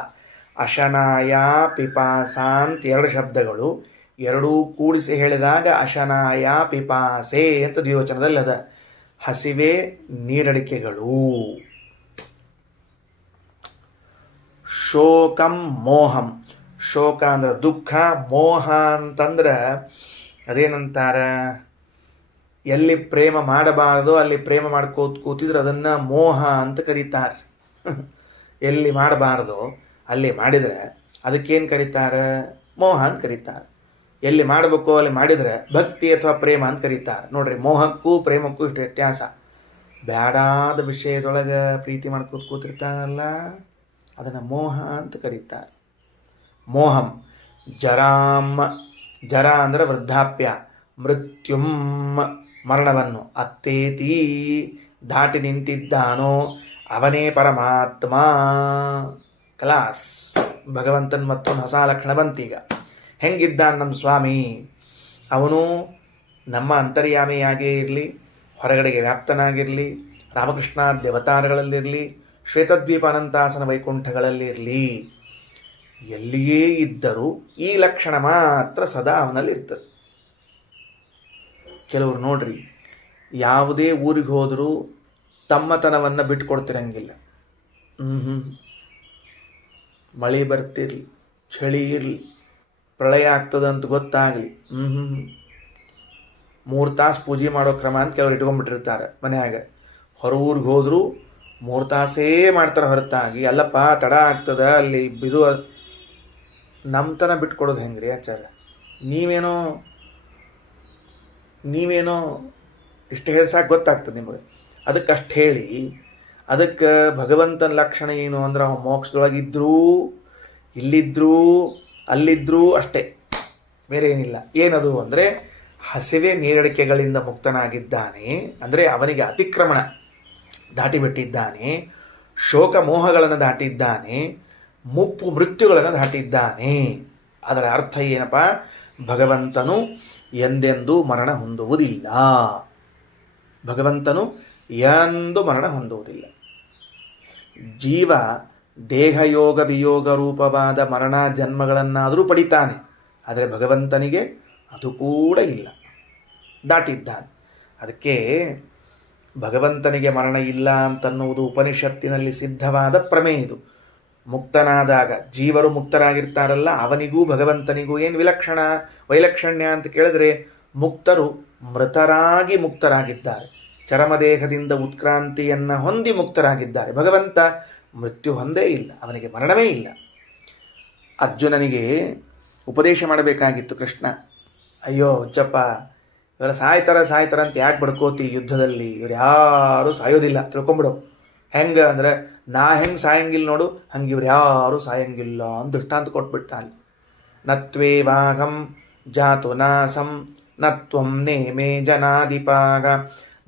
ಅಶನಾಯ ಪಿಪಾಸ ಅಂತ 2 ಶಬ್ದಗಳು, ಎರಡೂ ಕೂಡಿಸಿ ಹೇಳಿದಾಗ ಅಶನಾಯ ಪಿಪಾಸೆ ಅಂತ ದ್ವಿವಚನದಲ್ಲಿ ಅದ. ಹಸಿವೆ, ನೀರಡಿಕೆಗಳು. ಶೋಕಂ ಮೋಹಂ. ಶೋಕ ಅಂದ್ರೆ ದುಃಖ, ಮೋಹ ಅಂತಂದ್ರೆ ಅದೇನಂತಾರ, ಎಲ್ಲಿ ಪ್ರೇಮ ಮಾಡಬಾರದು ಅಲ್ಲಿ ಪ್ರೇಮ ಕೂತಿದ್ರೆ ಅದನ್ನು ಮೋಹ ಅಂತ ಕರೀತಾರೆ. ಎಲ್ಲಿ ಮಾಡಬಾರದು ಅಲ್ಲಿ ಮಾಡಿದರೆ ಅದಕ್ಕೇನು ಕರೀತಾರೆ? ಮೋಹ ಅಂತ ಕರೀತಾರೆ. ಎಲ್ಲಿ ಮಾಡಬೇಕು ಅಲ್ಲಿ ಮಾಡಿದರೆ ಭಕ್ತಿ ಅಥವಾ ಪ್ರೇಮ ಅಂತ ಕರೀತಾರೆ. ನೋಡ್ರಿ, ಮೋಹಕ್ಕೂ ಪ್ರೇಮಕ್ಕೂ ಇಷ್ಟು ವ್ಯತ್ಯಾಸ. ಬ್ಯಾಡಾದ ವಿಷಯದೊಳಗೆ ಪ್ರೀತಿ ಕೂತಿರ್ತಾರಲ್ಲ, ಅದನ್ನು ಮೋಹ ಅಂತ ಕರೀತಾರೆ. ಮೋಹಂ. ಜರ ಅಂದರೆ ವೃದ್ಧಾಪ್ಯ, ಮೃತ್ಯುಂ ಮರಣವನ್ನು, ಅತ್ತೇತಿ ದಾಟಿ ನಿಂತಿದ್ದಾನೋ ಅವನೇ ಪರಮಾತ್ಮ. ಕ್ಲಾಸ್. ಭಗವಂತನ ಮತ್ತೊಂದು ಹೊಸ ಲಕ್ಷಣ ಬಂತೀಗ. ಹೆಂಗಿದ್ದಾನೆ ನಮ್ಮ ಸ್ವಾಮಿ? ಅವನು ನಮ್ಮ ಅಂತರ್ಯಾಮಿಯಾಗೇ ಇರಲಿ, ಹೊರಗಡೆಗೆ ವ್ಯಾಪ್ತನಾಗಿರಲಿ, ರಾಮಕೃಷ್ಣ ದೇವತಾರಗಳಲ್ಲಿರಲಿ, ಶ್ವೇತದ್ವೀಪ ಅನಂತಾಸನ ವೈಕುಂಠಗಳಲ್ಲಿರಲಿ, ಎಲ್ಲಿಯೇ ಇದ್ದರೂ ಈ ಲಕ್ಷಣ ಮಾತ್ರ ಸದಾ ಅವನಲ್ಲಿ ಇರ್ತದೆ. ಕೆಲವರು ನೋಡ್ರಿ, ಯಾವುದೇ ಊರಿಗೆ ಹೋದರೂ ತಮ್ಮತನವನ್ನು ಬಿಟ್ಕೊಡ್ತಿರಂಗಿಲ್ಲ. ಮಳೆ ಬರ್ತಿರ್ಲಿ, ಚಳಿ ಇರಲಿ, ಪ್ರಳಯ ಆಗ್ತದಂತ ಗೊತ್ತಾಗಲಿ, 3 ತಾಸು ಪೂಜೆ ಮಾಡೋ ಕ್ರಮ ಅಂತ ಕೆಲವರು ಇಟ್ಕೊಂಡ್ಬಿಟ್ಟಿರ್ತಾರೆ ಮನ್ಯಾಗ. ಹೊರ ಊರಿಗೆ ಹೋದರೂ 3 ತಾಸೇ ಮಾಡ್ತಾರೆ ಹೊರತಾಗಿ, ಅಲ್ಲಪ್ಪ ತಡ ಆಗ್ತದ ಅಲ್ಲಿ ಬಿದು. ನಮ್ಮತನ ಬಿಟ್ಕೊಡೋದು ಹೆಂಗ್ರಿ ಆಚಾರ್ಯ? ನೀವೇನೋ ಇಷ್ಟು ಹೇಳಿ ಸಾಕು ಗೊತ್ತಾಗ್ತದೆ ನಿಮಗೆ. ಅದಕ್ಕೆ ಅಷ್ಟು ಹೇಳಿ, ಅದಕ್ಕೆ ಭಗವಂತನ ಲಕ್ಷಣ ಏನು ಅಂದ್ರೆ, ಅವ ಮೋಕ್ಷದೊಳಗಿದ್ರೂ ಇಲ್ಲಿದ್ರೂ ಅಲ್ಲಿದ್ರೂ ಅಷ್ಟೇ, ಬೇರೆ ಏನಿಲ್ಲ. ಏನದು ಅಂದರೆ ಹಸಿವೆ ನೀರಡಿಕೆಗಳಿಂದ ಮುಕ್ತನಾಗಿದ್ದಾನೆ, ಅಂದರೆ ಅವನಿಗೆ ಅತಿಕ್ರಮಣ ದಾಟಿಬಿಟ್ಟಿದ್ದಾನೆ, ಶೋಕ ಮೋಹಗಳನ್ನು ದಾಟಿದ್ದಾನೆ, ಮುಪ್ಪು ಮೃತ್ಯುಗಳನ್ನು ದಾಟಿದ್ದಾನೆ. ಅದರ ಅರ್ಥ ಏನಪ್ಪ? ಭಗವಂತನು ಎಂದೆಂದೂ ಮರಣ ಹೊಂದುವುದಿಲ್ಲ. ಭಗವಂತನು ಎಂದೂ ಮರಣ ಹೊಂದುವುದಿಲ್ಲ. ಜೀವ ದೇಹಯೋಗ ವಿಯೋಗ ರೂಪವಾದ ಮರಣ ಜನ್ಮಗಳನ್ನಾದರೂ ಪಡಿತಾನೆ, ಆದರೆ ಭಗವಂತನಿಗೆ ಅದು ಕೂಡ ಇಲ್ಲ, ದಾಟಿದ್ದಾನೆ. ಅದಕ್ಕೆ ಭಗವಂತನಿಗೆ ಮರಣ ಇಲ್ಲ ಅಂತನ್ನುವುದು ಉಪನಿಷತ್ತಿನಲ್ಲಿ ಸಿದ್ಧವಾದ ಪ್ರಮೇಯ. ಇದು ಮುಕ್ತನಾದಾಗ ಜೀವರು ಮುಕ್ತರಾಗಿರ್ತಾರಲ್ಲ, ಅವನಿಗೂ ಭಗವಂತನಿಗೂ ಏನು ವೈಲಕ್ಷಣ್ಯ ಅಂತ ಕೇಳಿದ್ರೆ, ಮುಕ್ತರು ಮೃತರಾಗಿ ಮುಕ್ತರಾಗಿದ್ದಾರೆ, ಚರಮದೇಹದಿಂದ ಉತ್ಕ್ರಾಂತಿಯನ್ನು ಹೊಂದಿ ಮುಕ್ತರಾಗಿದ್ದಾರೆ. ಭಗವಂತ ಮೃತ್ಯು ಹೊಂದೇ ಇಲ್ಲ, ಅವನಿಗೆ ಮರಣವೇ ಇಲ್ಲ. ಅರ್ಜುನನಿಗೆ ಉಪದೇಶ ಮಾಡಬೇಕಾಗಿತ್ತು ಕೃಷ್ಣ. ಅಯ್ಯೋ ಹುಚ್ಚಪ್ಪ, ಇವರ ಸಾಯ್ತಾರ ಅಂತ ಯಾಕೆ ಬಡ್ಕೋತಿ ಯುದ್ಧದಲ್ಲಿ, ಇವ್ರು ಯಾರೂ ಸಾಯೋದಿಲ್ಲ ತಿಳ್ಕೊಂಬಿಡು. ಹೆಂಗೆ ಅಂದರೆ, ನಾ ಹೆಂಗೆ ಸಾಯಂಗಿಲ್ಲ ನೋಡು, ಹಂಗೆ ಇವ್ರು ಯಾರೂ ಸಾಯಂಗಿಲ್ಲ ಅಂತ ದೃಷ್ಟಾಂತ ಕೊಟ್ಬಿಟ್ಟ ಅಲ್ಲಿ. ನತ್ವೇವಾಘಂ ಜಾತು ನಾಸಂ ನತ್ವಂ ನೇಮೇ ಜನಾಧಿಪಾಗ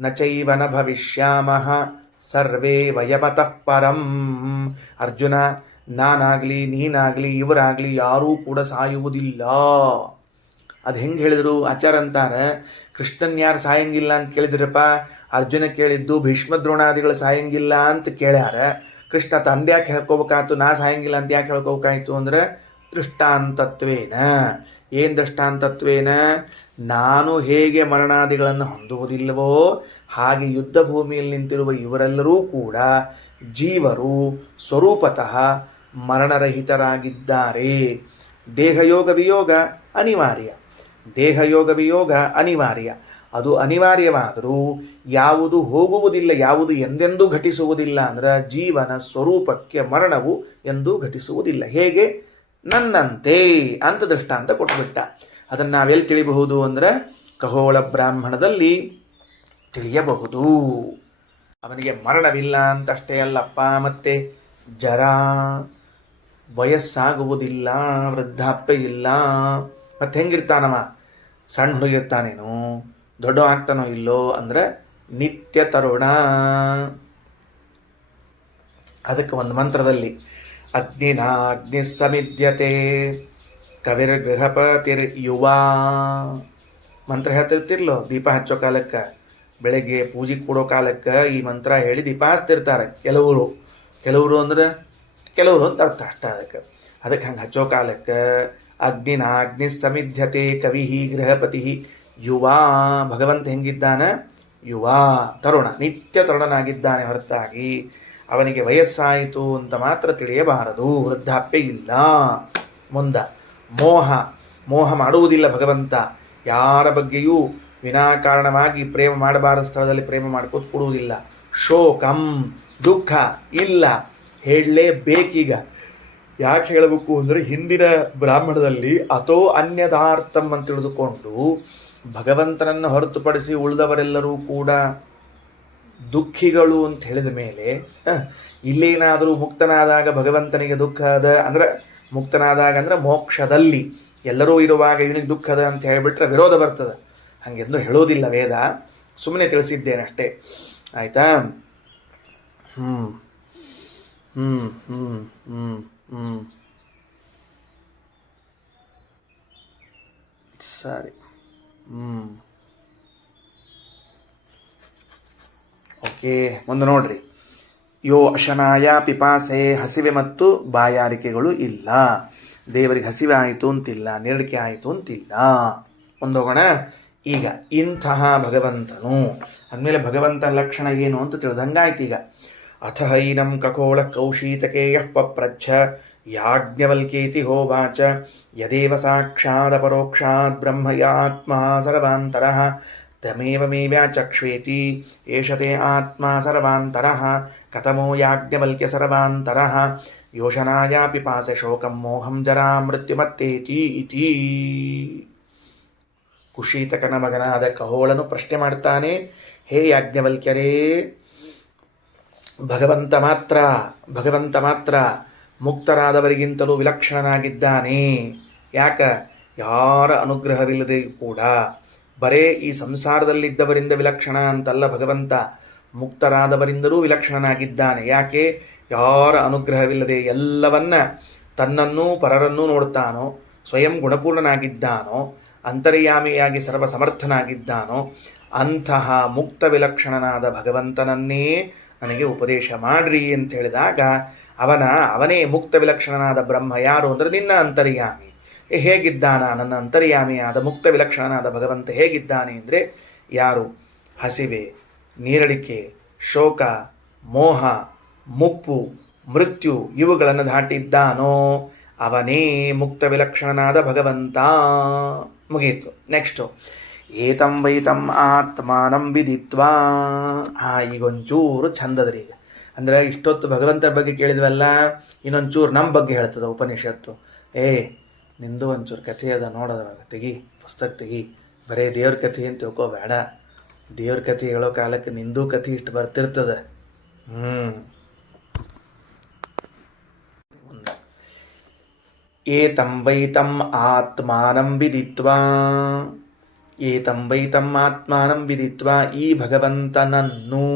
ನ ಚೈವ ನ ಭವಿಷ್ಯಾಮಃ ಸರ್ವೇ ವಯಮತಃ ಪರಂ. ಅರ್ಜುನ, ನಾನಾಗಲಿ ನೀನಾಗಲಿ ಇವರಾಗಲಿ ಯಾರೂ ಕೂಡ ಸಾಯುವುದಿಲ್ಲ. ಅದು ಹೆಂಗೆ ಹೇಳಿದರು ಆಚಾರ ಅಂತಾರೆ, ಕೃಷ್ಣನ್ ಯಾರು ಸಾಯಂಗಿಲ್ಲ ಅಂತ ಕೇಳಿದ್ರಪ್ಪ, ಅರ್ಜುನ ಕೇಳಿದ್ದು ಭೀಷ್ಮ ದ್ರೋಣಾದಿಗಳು ಸಾಯಂಗಿಲ್ಲ ಅಂತ ಕೇಳ್ಯಾರ. ಕೃಷ್ಣ ತಂದ್ಯಾಕೆ ಹೇಳ್ಕೋಬೇಕಾಯ್ತು, ನಾ ಸಾಯಂಗಿಲ್ಲ ಅಂತ ಯಾಕೆ ಹೇಳ್ಕೋಬೇಕಾಯ್ತು ಅಂದರೆ, ದೃಷ್ಟಾಂತತ್ವೇನ. ಏನು ದೃಷ್ಟಾಂತತ್ವೇನ? ನಾನು ಹೇಗೆ ಮರಣಾದಿಗಳನ್ನು ಹೊಂದುವುದಿಲ್ಲವೋ ಹಾಗೆ ಯುದ್ಧ ಭೂಮಿಯಲ್ಲಿ ನಿಂತಿರುವ ಇವರೆಲ್ಲರೂ ಕೂಡ ಜೀವರು ಸ್ವರೂಪತಃ ಮರಣರಹಿತರಾಗಿದ್ದಾರೆ. ದೇಹಯೋಗ ವಿಯೋಗ ಅನಿವಾರ್ಯ. ಅದು ಅನಿವಾರ್ಯವಾದರೂ ಯಾವುದು ಹೋಗುವುದಿಲ್ಲ, ಯಾವುದು ಎಂದೆಂದೂ ಘಟಿಸುವುದಿಲ್ಲ ಅಂದ್ರೆ ಜೀವನ ಸ್ವರೂಪಕ್ಕೆ ಮರಣವು ಎಂದೂ ಘಟಿಸುವುದಿಲ್ಲ. ಹೇಗೆ? ನನ್ನಂತೆ ಅಂತ ದೃಷ್ಟಾಂತ ಕೊಟ್ಬಿಟ್ಟ. ಅದನ್ನು ನಾವೆಲ್ಲಿ ತಿಳಿಬಹುದು ಅಂದರೆ, ಖಗೋಳ ಬ್ರಾಹ್ಮಣದಲ್ಲಿ ತಿಳಿಯಬಹುದು. ಅವನಿಗೆ ಮರಣವಿಲ್ಲ ಅಂತಷ್ಟೇ ಅಲ್ಲಪ್ಪ, ಮತ್ತೆ ಜರ, ವಯಸ್ಸಾಗುವುದಿಲ್ಲ, ವೃದ್ಧಾಪ್ಯ ಇಲ್ಲ. ಮತ್ತೆ ಹೆಂಗಿರ್ತಾನವ? ಸಣ್ಣ ಹುಡುಗಿರ್ತಾನೇನೋ, ದೊಡ್ಡ ಆಗ್ತಾನೋ ಇಲ್ಲೋ ಅಂದರೆ ನಿತ್ಯ ತರುಣ. ಅದಕ್ಕೆ ಒಂದು ಮಂತ್ರದಲ್ಲಿ ಅಗ್ನಿ ಸಮಿದ್ಯತೆ ಕವಿರ್ಗೃಹಪತಿರ್ ಯುವ ಮಂತ್ರ ಹೇಳ್ತಿರ್ತಿರ್ಲೋ, ದೀಪ ಹಚ್ಚೋ ಕಾಲಕ್ಕೆ, ಬೆಳಗ್ಗೆ ಪೂಜೆ ಕೊಡೋ ಕಾಲಕ್ಕೆ ಈ ಮಂತ್ರ ಹೇಳಿ ದೀಪ ಹಚ್ತಿರ್ತಾರೆ ಕೆಲವರು ಅಂದ್ರೆ ಕೆಲವರು ಅಂತ ಅರ್ಥ ಅಷ್ಟ. ಅದಕ್ಕೆ ಹಂಗೆ ಹಚ್ಚೋ ಕಾಲಕ್ಕೆ ಅಗ್ನಿ ಸಮಿಧ್ಯತೆ ಕವಿ ಗೃಹಪತಿ ಯುವ. ಭಗವಂತ ಹೆಂಗಿದ್ದಾನೆ? ಯುವ, ತರುಣ, ನಿತ್ಯ ತರುಣನಾಗಿದ್ದಾನೆ ಹೊರತಾಗಿ ಅವನಿಗೆ ವಯಸ್ಸಾಯಿತು ಅಂತ ಮಾತ್ರ ತಿಳಿಯಬಾರದು. ವೃದ್ಧಾಪ್ಯ ಇಲ್ಲ. ಮುಂದೆ ಮೋಹ ಮಾಡುವುದಿಲ್ಲ ಭಗವಂತ. ಯಾರ ಬಗ್ಗೆಯೂ ವಿನಾಕಾರಣವಾಗಿ ಪ್ರೇಮ ಮಾಡಬಾರದ ಸ್ಥಳದಲ್ಲಿ ಪ್ರೇಮ ಮಾಡ್ಕೋತ ಕೊಡುವುದಿಲ್ಲ. ಶೋಕಂ, ದುಃಖ ಇಲ್ಲ. ಹೇಳಲೇಬೇಕೀಗ. ಯಾಕೆ ಹೇಳಬೇಕು ಅಂದರೆ, ಹಿಂದಿನ ಬ್ರಾಹ್ಮಣದಲ್ಲಿ ಅಥೋ ಅನ್ಯದಾರ್ಥಂ ಅಂತ ತಿಳಿದುಕೊಂಡು ಭಗವಂತನನ್ನು ಹೊರತುಪಡಿಸಿ ಉಳಿದವರೆಲ್ಲರೂ ಕೂಡ ದುಃಖಿಗಳು ಅಂತ ಹೇಳಿದ ಮೇಲೆ, ಇಲ್ಲೇನಾದರೂ ಮುಕ್ತನಾದಾಗ ಭಗವಂತನಿಗೆ ದುಃಖ ಅದ ಅಂದರೆ, ಮುಕ್ತನಾದಾಗ ಅಂದರೆ ಮೋಕ್ಷದಲ್ಲಿ ಎಲ್ಲರೂ ಇರುವಾಗ ಇವನಿಗೆ ದುಃಖದ ಅಂತ ಹೇಳಿಬಿಟ್ರೆ ವಿರೋಧ ಬರ್ತದೆ. ಹಾಗೆಂದು ಹೇಳೋದಿಲ್ಲ ವೇದ, ಸುಮ್ಮನೆ ತಿಳಿಸಿದ್ದೇನೆ ಅಷ್ಟೇ. ಆಯಿತಾ? ಸರಿ. ಓಕೆ, ಮುಂದೆ ನೋಡ್ರಿ. ಯೋ ಅಶನಾಯ ಪಿಪಾಸೆ, ಹಸಿವೆ ಮತ್ತು ಬಾಯಾರಿಕೆಗಳು ಇಲ್ಲ. ದೇವರಿಗೆ ಹಸಿವೆ ಆಯಿತು ಅಂತಿಲ್ಲ, ನೆರಳಿಕೆ ಆಯಿತು ಅಂತಿಲ್ಲ. ಒಂದೋಗೋಣ ಈಗ. ಇಂತಹ ಭಗವಂತನು ಅಂದಮೇಲೆ ಭಗವಂತನ ಲಕ್ಷಣ ಏನು ಅಂತ ತಿಳಿದಂಗಾಯ್ತು. ಈಗ ಅಥ ಹೈನಂ ಖಗೋಳ ಕೌಶೀತಕೇಯ ಪಪ್ರಚ್ಛ ಯಾಜ್ಞವಲ್ಕೇತಿ ಹೋವಾಚ ಯದೇವ ಸಾಕ್ಷಾದ ಪರೋಕ್ಷಾತ್ ಬ್ರಹ್ಮಯಾತ್ಮ ಸರ್ವಾಂತರಃ ತಮೇವ ಮೇ ವ್ಯಾಚಕ್ಷ್ವೇತಿ ಏಷತೆ ಆತ್ಮ ಸರ್ವಾಂತರಃ ಕಥಮೋ ಯಾಜ್ಞವಲ್ಕ್ಯ ಸರ್ವಾಂತರಃ ಯೋಷನಾಯ ಪಿಪಾಸೆ ಶೋಕಂ ಮೋಹಂ ಜರಾ ಮೃತ್ಯುಮತ್ತೇತಿ ಇತಿ. ಕುಶೀತಕನ ಮಗನಾದ ಖಗೋಳನು ಪ್ರಶ್ನೆ ಮಾಡ್ತಾನೆ, ಹೇ ಯಾಜ್ಞವಲ್ಕ್ಯರೇ, ಭಗವಂತ ಮಾತ್ರ ಮುಕ್ತರಾದವರಿಗಿಂತಲೂ ವಿಲಕ್ಷಣನಾಗಿದ್ದಾನೆ. ಯಾಕ? ಯಾರ ಅನುಗ್ರಹವಿಲ್ಲದೆ ಕೂಡ ಬರೇ ಈ ಸಂಸಾರದಲ್ಲಿದ್ದವರಿಂದ ವಿಲಕ್ಷಣ ಅಂತಲ್ಲ, ಭಗವಂತ ಮುಕ್ತರಾದವರಿಂದಲೂ ವಿಲಕ್ಷಣನಾಗಿದ್ದಾನೆ. ಯಾಕೆ? ಯಾರ ಅನುಗ್ರಹವಿಲ್ಲದೆ ಎಲ್ಲವನ್ನ ತನ್ನನ್ನೂ ಪರರನ್ನೂ ನೋಡ್ತಾನೋ, ಸ್ವಯಂ ಗುಣಪೂರ್ಣನಾಗಿದ್ದಾನೋ, ಅಂತರ್ಯಾಮಿಯಾಗಿ ಸರ್ವಸಮರ್ಥನಾಗಿದ್ದಾನೋ ಅಂತಹ ಮುಕ್ತ ವಿಲಕ್ಷಣನಾದ ಭಗವಂತನನ್ನೇ ನನಗೆ ಉಪದೇಶ ಮಾಡ್ರಿ ಅಂತ ಹೇಳಿದಾಗ ಅವನೇ ಮುಕ್ತ ವಿಲಕ್ಷಣನಾದ ಬ್ರಹ್ಮ ಯಾರು ಅಂದರೆ ನಿನ್ನ ಅಂತರ್ಯಾಮಿ. ಹೇಗಿದ್ದಾನ ನನ್ನ ಅಂತರ್ಯಾಮಿಯಾದ ಮುಕ್ತ ವಿಲಕ್ಷಣನಾದ ಭಗವಂತ ಹೇಗಿದ್ದಾನೆ ಅಂದರೆ, ಯಾರು ಹಸಿವೆ, ನೀರಡಿಕೆ, ಶೋಕ, ಮೋಹ, ಮುಪ್ಪು, ಮೃತ್ಯು ಇವುಗಳನ್ನು ದಾಟಿದ್ದಾನೋ ಅವನೇ ಮುಕ್ತ ವಿಲಕ್ಷಣನಾದ ಭಗವಂತ. ಮುಗಿಯಿತು. ನೆಕ್ಸ್ಟು ಏತಂ ವೈತಂ ಆತ್ಮಾನಂ ವಿದಿತ್ವಾ. ಈಗೊಂಚೂರು ಚಂದದ್ರಿ. ಈಗ ಅಂದರೆ ಇಷ್ಟೊತ್ತು ಭಗವಂತನ ಬಗ್ಗೆ ಕೇಳಿದ್ವಲ್ಲ, ಇನ್ನೊಂಚೂರು ನಮ್ಮ ಬಗ್ಗೆ ಹೇಳ್ತದೆ ಉಪನಿಷತ್ತು. ನಿಂದು ಒಂಚೂರು ಕಥೆ ಅದ ನೋಡೋದ್ರಾಗ ತೆಗಿ, ಪುಸ್ತಕ ತೆಗಿ. ಬರೇ ದೇವ್ರ ಕಥೆ ಅಂತ ತಿಳ್ಕೋಬೇಡ. ದೇವ್ರ ಕಥೆ ಹೇಳೋ ಕಾಲಕ್ಕೆ ನಿಂದು ಕಥೆ ಇಷ್ಟು ಬರ್ತಿರ್ತದೆ. ಏತಂ ವೈತಂ ಆತ್ಮಾನಂ ವಿದಿತ್ವಾ. ಏತಂ ವೈತಂ ಆತ್ಮಾನಂ ವಿದಿತ್ವಾ. ಈ ಭಗವಂತನನ್ನು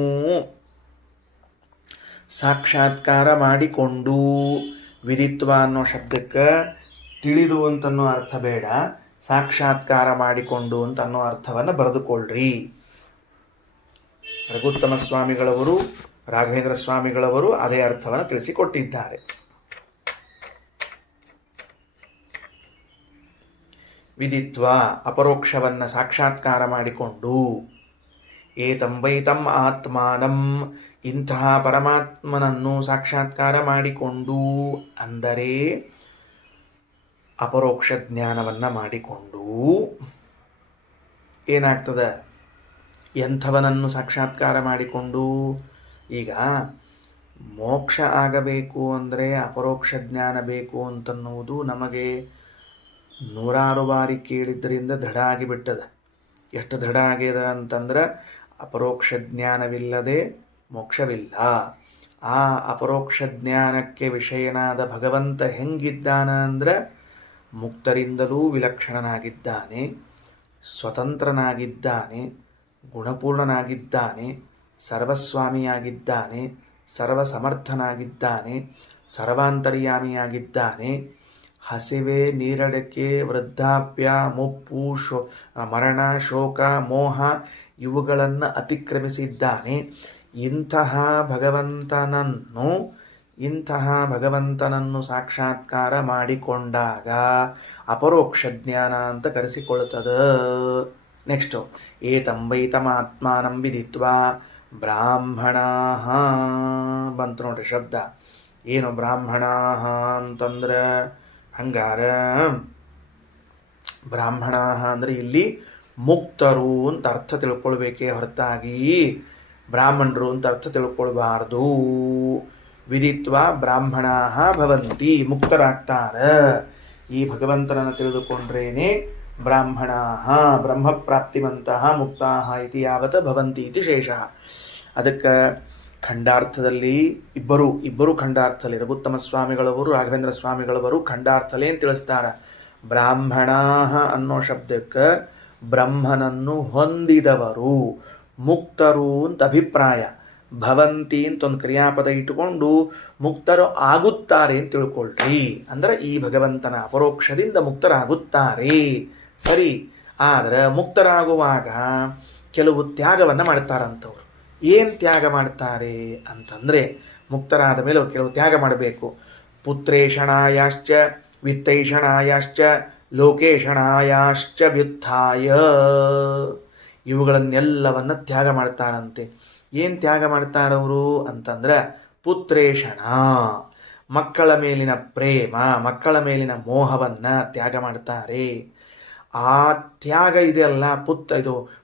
ಸಾಕ್ಷಾತ್ಕಾರ ಮಾಡಿಕೊಂಡು. ವಿದಿತ್ವ ಅನ್ನೋ ಶಬ್ದಕ್ಕೆ ತಿಳಿದು ಅಂತನ್ನೋ ಅರ್ಥ ಬೇಡ, ಸಾಕ್ಷಾತ್ಕಾರ ಮಾಡಿಕೊಂಡು ಅಂತ ಅನ್ನೋ ಅರ್ಥವನ್ನು ಬರೆದುಕೊಳ್ಳ್ರಿ. ರಘುತ್ತಮ ಸ್ವಾಮಿಗಳವರು, ರಾಘವೇಂದ್ರ ಸ್ವಾಮಿಗಳವರು ಅದೇ ಅರ್ಥವನ್ನು ತಿಳಿಸಿಕೊಟ್ಟಿದ್ದಾರೆ. ವಿದಿತ್ವ ಅಪರೋಕ್ಷವನ್ನು ಸಾಕ್ಷಾತ್ಕಾರ ಮಾಡಿಕೊಂಡು. ಏತಂ ವೈತಂ ಆತ್ಮಾನಂ ಇಂತಹ ಪರಮಾತ್ಮನನ್ನು ಸಾಕ್ಷಾತ್ಕಾರ ಮಾಡಿಕೊಂಡು ಅಂದರೆ ಅಪರೋಕ್ಷ ಜ್ಞಾನವನ್ನು ಮಾಡಿಕೊಂಡು ಏನಾಗ್ತದೆ? ಎಂಥವನನ್ನು ಸಾಕ್ಷಾತ್ಕಾರ ಮಾಡಿಕೊಂಡು. ಈಗ ಮೋಕ್ಷ ಆಗಬೇಕು ಅಂದರೆ ಅಪರೋಕ್ಷ ಜ್ಞಾನ ಬೇಕು ಅಂತನ್ನುವುದು ನಮಗೆ ನೂರಾರು ಬಾರಿ ಕೇಳಿದ್ದರಿಂದ ದೃಢ ಆಗಿಬಿಟ್ಟದ. ಎಷ್ಟು ದೃಢ ಆಗ್ಯದ ಅಂತಂದ್ರೆ, ಅಪರೋಕ್ಷ ಜ್ಞಾನವಿಲ್ಲದೆ ಮೋಕ್ಷವಿಲ್ಲ. ಆ ಅಪರೋಕ್ಷ ಜ್ಞಾನಕ್ಕೆ ವಿಷಯನಾದ ಭಗವಂತ ಹೆಂಗಿದ್ದಾನ ಅಂದ್ರೆ, ಮುಕ್ತರಿಂದಲೂ ವಿಲಕ್ಷಣನಾಗಿದ್ದಾನೆ, ಸ್ವತಂತ್ರನಾಗಿದ್ದಾನೆ, ಗುಣಪೂರ್ಣನಾಗಿದ್ದಾನೆ, ಸರ್ವಸ್ವಾಮಿಯಾಗಿದ್ದಾನೆ, ಸರ್ವಸಮರ್ಥನಾಗಿದ್ದಾನೆ, ಸರ್ವಾಂತರ್ಯಾಮಿಯಾಗಿದ್ದಾನೆ. ಹಸಿವೆ, ನೀರಡಿಕೆ, ವೃದ್ಧಾಪ್ಯ, ಮುಪ್ಪು, ಮರಣ, ಶೋಕ, ಮೋಹ ಇವುಗಳನ್ನು ಅತಿಕ್ರಮಿಸಿದ್ದಾನೆ. ಇಂತಹ ಭಗವಂತನನ್ನು ಸಾಕ್ಷಾತ್ಕಾರ ಮಾಡಿಕೊಂಡಾಗ ಅಪರೋಕ್ಷ ಜ್ಞಾನ ಅಂತ ಕರೆಸಿಕೊಳ್ಳುತ್ತದೆ. ನೆಕ್ಸ್ಟು ಏತಂ ವೈತಂ ಆತ್ಮಾನಂ ವಿದಿತ್ವಾ ಬ್ರಾಹ್ಮಣಾ ಬಂತು ನೋಡ್ರಿ ಶಬ್ದ. ಏನು ಬ್ರಾಹ್ಮಣಾ ಅಂತಂದ್ರೆ, ಹಂಗಾರ ಬ್ರಾಹ್ಮಣ ಅಂದರೆ ಇಲ್ಲಿ ಮುಕ್ತರು ಅಂತ ಅರ್ಥ ತಿಳ್ಕೊಳ್ಬೇಕೇ ಹೊರತಾಗಿ ಬ್ರಾಹ್ಮಣರು ಅಂತ ಅರ್ಥ ತಿಳ್ಕೊಳ್ಬಾರ್ದು. ವಿದಿತ್ವ ಬ್ರಾಹ್ಮಣಾ ಭವಂತಿ, ಮುಕ್ತರಾಗ್ತಾರ. ಈ ಭಗವಂತನನ್ನು ತಿಳಿದುಕೊಂಡ್ರೇನೆ ಬ್ರಾಹ್ಮಣಾ ಬ್ರಹ್ಮಪ್ರಾಪ್ತಿವಂತಹ ಮುಕ್ತಾ ಇತಿ ಯಾವತ್ ಭವಂತಿ ಇತಿ ಶೇಷ. ಅದಕ್ಕೆ ಖಂಡಾರ್ಥದಲ್ಲಿ ಇಬ್ಬರು ಖಂಡಾರ್ಥದಲ್ಲಿ, ರಘುತ್ತಮ ಸ್ವಾಮಿಗಳವರು, ರಾಘವೇಂದ್ರ ಸ್ವಾಮಿಗಳವರು ಖಂಡಾರ್ಥಲೇ ಅಂತ ತಿಳಿಸ್ತಾರೆ. ಬ್ರಾಹ್ಮಣಾ ಅನ್ನೋ ಶಬ್ದಕ್ಕೆ ಬ್ರಹ್ಮನನ್ನು ಹೊಂದಿದವರು, ಮುಕ್ತರು ಅಂತ ಅಭಿಪ್ರಾಯ. ಭವಂತಿ ಅಂತ ಒಂದು ಕ್ರಿಯಾಪದ ಇಟ್ಟುಕೊಂಡು ಮುಕ್ತರು ಆಗುತ್ತಾರೆ ಅಂತ ತಿಳ್ಕೊಳ್ರಿ. ಅಂದ್ರೆ ಈ ಭಗವಂತನ ಅಪರೋಕ್ಷದಿಂದ ಮುಕ್ತರಾಗುತ್ತಾರೆ. ಸರಿ, ಆದರೆ ಮುಕ್ತರಾಗುವಾಗ ಕೆಲವು ತ್ಯಾಗವನ್ನು ಮಾಡ್ತಾರಂಥವ್ರು. ಏನು ತ್ಯಾಗ ಮಾಡ್ತಾರೆ ಅಂತಂದರೆ, ಮುಕ್ತರಾದ ಮೇಲೆ ಕೆಲವು ತ್ಯಾಗ ಮಾಡಬೇಕು. ಪುತ್ರೇಷಣಾಯಾಶ್ಚ ವಿತ್ತೈಷಣಾಯಾಶ್ಚ ಲೋಕೇಶಣಾಯಾಶ್ಚ ವ್ಯುತ್ಥಾಯ, ಇವುಗಳನ್ನೆಲ್ಲವನ್ನು ತ್ಯಾಗ ಮಾಡ್ತಾರಂತೆ. ಏನು ತ್ಯಾಗ ಮಾಡ್ತಾರವರು ಅಂತಂದ್ರೆ, ಪುತ್ರೇಷಣ ಮಕ್ಕಳ ಮೇಲಿನ ಪ್ರೇಮ, ಮಕ್ಕಳ ಮೇಲಿನ ಮೋಹವನ್ನು ತ್ಯಾಗ ಮಾಡ್ತಾರೆ. ಆ ತ್ಯಾಗ ಇದೆಯಲ್ಲ,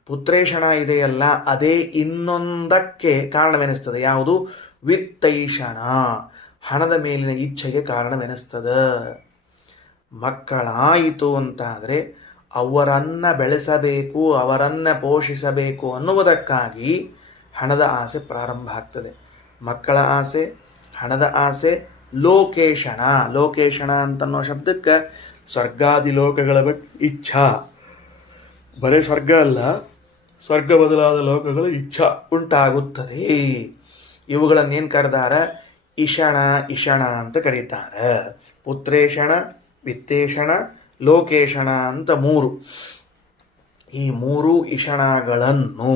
ಪುತ್ರೇಷಣ ಇದೆಯಲ್ಲ, ಅದೇ ಇನ್ನೊಂದಕ್ಕೆ ಕಾರಣವೆನಿಸ್ತದೆ. ಯಾವುದು? ವಿತ್ತೈಷಣ, ಹಣದ ಮೇಲಿನ ಇಚ್ಛೆಗೆ ಕಾರಣವೆನಿಸ್ತದೆ. ಮಕ್ಕಳಾಯಿತು ಅಂತಾದರೆ ಅವರನ್ನು ಬೆಳೆಸಬೇಕು, ಅವರನ್ನು ಪೋಷಿಸಬೇಕು ಅನ್ನುವುದಕ್ಕಾಗಿ ಹಣದ ಆಸೆ ಪ್ರಾರಂಭ ಆಗ್ತದೆ. ಮಕ್ಕಳ ಆಸೆ, ಹಣದ ಆಸೆ, ಲೋಕೇಶಣ ಅಂತನ್ನೋ ಶಬ್ದಕ್ಕೆ ಸ್ವರ್ಗಾದಿ ಲೋಕಗಳ ಬಗ್ಗೆ ಇಚ್ಛಾ. ಬರೀ ಸ್ವರ್ಗ ಅಲ್ಲ, ಸ್ವರ್ಗ ಬದಲಾದ ಲೋಕಗಳ ಇಚ್ಛಾ ಉಂಟಾಗುತ್ತದೆ. ಇವುಗಳನ್ನೇನು ಕರೆದಾರ? ಇಷಣ ಅಂತ ಕರೀತಾರೆ. ಪುತ್ರೇಷಣ, ವಿತ್ತೇಷಣ, ಲೋಕೇಶಣ ಅಂತ ಮೂರು. ಈ ಮೂರು ಇಷಣಗಳನ್ನು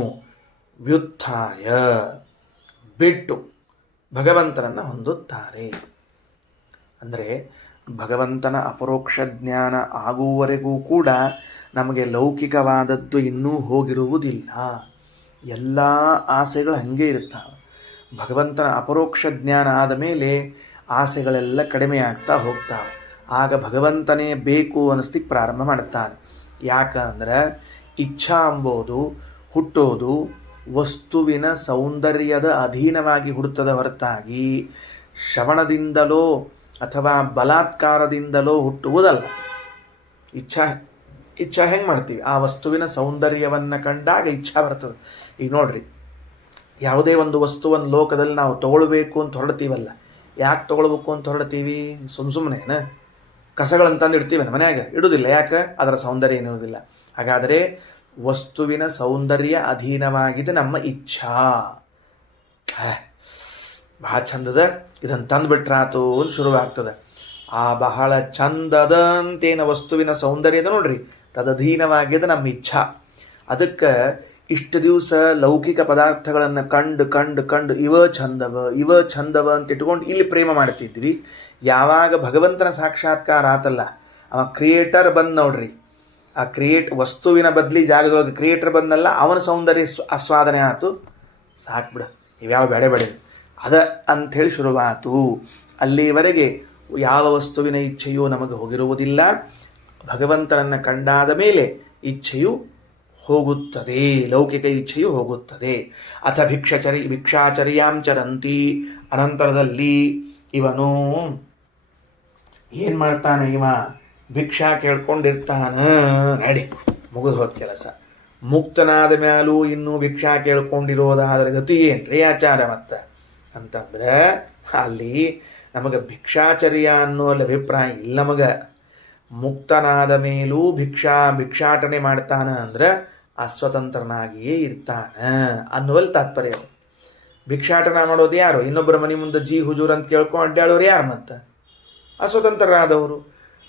ವ್ಯುತ್ಥಾಯ ಬಿಟ್ಟು ಭಗವಂತನನ್ನು ಹೊಂದುತ್ತಾರೆ. ಅಂದರೆ ಭಗವಂತನ ಅಪರೋಕ್ಷ ಜ್ಞಾನ ಆಗುವವರೆಗೂ ಕೂಡ ನಮಗೆ ಲೌಕಿಕವಾದದ್ದು ಇನ್ನೂ ಹೋಗಿರುವುದಿಲ್ಲ. ಎಲ್ಲ ಆಸೆಗಳು ಹಾಗೆ ಇರ್ತಾವೆ. ಭಗವಂತನ ಅಪರೋಕ್ಷ ಜ್ಞಾನ ಆದ ಮೇಲೆ ಆಸೆಗಳೆಲ್ಲ ಕಡಿಮೆ ಆಗ್ತಾ ಹೋಗ್ತಾವೆ. ಆಗ ಭಗವಂತನೇ ಬೇಕು ಅನ್ನಿಸ್ಲಿಕ್ಕೆ ಪ್ರಾರಂಭ ಮಾಡುತ್ತಾನೆ. ಯಾಕಂದ್ರೆ ಇಚ್ಛಾ ಎಂಬುದು ಹುಟ್ಟೋದು ವಸ್ತುವಿನ ಸೌಂದರ್ಯದ ಅಧೀನವಾಗಿ ಹುಡುತದ ಹೊರತಾಗಿ ಶ್ರವಣದಿಂದಲೋ ಅಥವಾ ಬಲಾತ್ಕಾರದಿಂದಲೋ ಹುಟ್ಟುವುದಲ್ಲ. ಇಚ್ಛಾ ಹೆಂಗೆ ಮಾಡ್ತೀವಿ? ಆ ವಸ್ತುವಿನ ಸೌಂದರ್ಯವನ್ನು ಕಂಡಾಗ ಇಚ್ಛಾ ಬರ್ತದೆ. ಈಗ ನೋಡ್ರಿ, ಯಾವುದೇ ಒಂದು ವಸ್ತುವನ್ನು ಲೋಕದಲ್ಲಿ ನಾವು ತಗೊಳ್ಬೇಕು ಅಂತ ಹೊರಡ್ತೀವಲ್ಲ, ಯಾಕೆ ತಗೊಳ್ಬೇಕು ಅಂತ ಹೊರಡ್ತೀವಿ? ಸುಮ್ಮನೆ ಕಸಗಳಂತಂದು ಇಡ್ತೀವಿ ಮನ್ಯಾಗ, ಇಡುವುದಿಲ್ಲ. ಯಾಕೆ? ಅದರ ಸೌಂದರ್ಯ ಏನಿರುವುದಿಲ್ಲ. ಹಾಗಾದರೆ ವಸ್ತುವಿನ ಸೌಂದರ್ಯ ಅಧೀನವಾಗಿದೆ ನಮ್ಮ ಇಚ್ಛಾ. ಬಹಳ ಚಂದದ, ಇದನ್ನು ತಂದುಬಿಟ್ರಾತು ಅಂತ ಶುರುವಾಗ್ತದೆ. ಆ ಬಹಳ ಚಂದದಂತೇನ ವಸ್ತುವಿನ ಸೌಂದರ್ಯದ ನೋಡ್ರಿ, ತದಧೀನವಾಗಿದೆ ನಮ್ಮ ಇಚ್ಛಾ. ಅದಕ್ಕೆ ಇಷ್ಟು ದಿವಸ ಲೌಕಿಕ ಪದಾರ್ಥಗಳನ್ನು ಕಂಡು ಇವ ಚಂದವ ಅಂತ ಇಟ್ಕೊಂಡು ಇಲ್ಲಿ ಪ್ರೇಮ ಮಾಡ್ತಿದ್ವಿ. ಯಾವಾಗ ಭಗವಂತನ ಸಾಕ್ಷಾತ್ಕಾರ ಆತಲ್ಲ, ಅವ ಕ್ರಿಯೇಟರ್ ಬಂದು ನೋಡ್ರಿ, ಆ ವಸ್ತುವಿನ ಬದಲಿ ಜಾಗದೊಳಗೆ ಕ್ರಿಯೇಟರ್ ಬಂದಲ್ಲ, ಅವನ ಸೌಂದರ್ಯ ಆಸ್ವಾದನೆ ಆಯ್ತು. ಸಾಕ್ಬಿಡ, ಇವ್ಯಾವ ಬೇಡ ಅದ ಅಂಥೇಳಿ ಶುರುವಾತು. ಅಲ್ಲಿವರೆಗೆ ಯಾವ ವಸ್ತುವಿನ ಇಚ್ಛೆಯೂ ನಮಗೆ ಹೋಗಿರುವುದಿಲ್ಲ. ಭಗವಂತನನ್ನು ಕಂಡಾದ ಮೇಲೆ ಇಚ್ಛೆಯು ಹೋಗುತ್ತದೆ, ಲೌಕಿಕ ಇಚ್ಛೆಯು ಹೋಗುತ್ತದೆ. ಅಥ ಭಿಕ್ಷಾಚರ್ಯಾಂ ಚರಂತಿ. ಅನಂತರದಲ್ಲಿ ಇವನು ಏನು ಮಾಡ್ತಾನೆ? ಇವ ಭಿಕ್ಷಾ ಕೇಳ್ಕೊಂಡಿರ್ತಾನ. ನಡಿ, ಮುಗಿದು ಹೋದ ಕೆಲಸ. ಮುಕ್ತನಾದ ಮ್ಯಾಲೂ ಇನ್ನೂ ಭಿಕ್ಷಾ ಕೇಳ್ಕೊಂಡಿರೋದಾದ್ರ ಗತಿ ಏನ್ರಿ ಆಚಾರ ಅಂತಂದ್ರೆ ಅಲ್ಲಿ ನಮಗೆ ಭಿಕ್ಷಾಚರ್ಯ ಅನ್ನೋ ಅಭಿಪ್ರಾಯ ಇಲ್ಲ. ನಮಗೆ ಮುಕ್ತನಾದ ಮೇಲೂ ಭಿಕ್ಷಾಟನೆ ಮಾಡ್ತಾನ ಅಂದ್ರೆ ಅಸ್ವತಂತ್ರನಾಗಿಯೇ ಇರ್ತಾನ ಅನ್ನುವಲ್ಲಿ ತಾತ್ಪರ್ಯ. ಭಿಕ್ಷಾಟನ ಮಾಡೋದು ಯಾರು? ಇನ್ನೊಬ್ಬರ ಮನೆ ಮುಂದೆ ಜಿ ಹುಜೂರ್ ಅಂತ ಕೇಳ್ಕೊಂಡು ಅಡ್ಡಾಡೋರು ಯಾರು? ಮತ್ತೆ ಅಸ್ವತಂತ್ರರಾದವರು.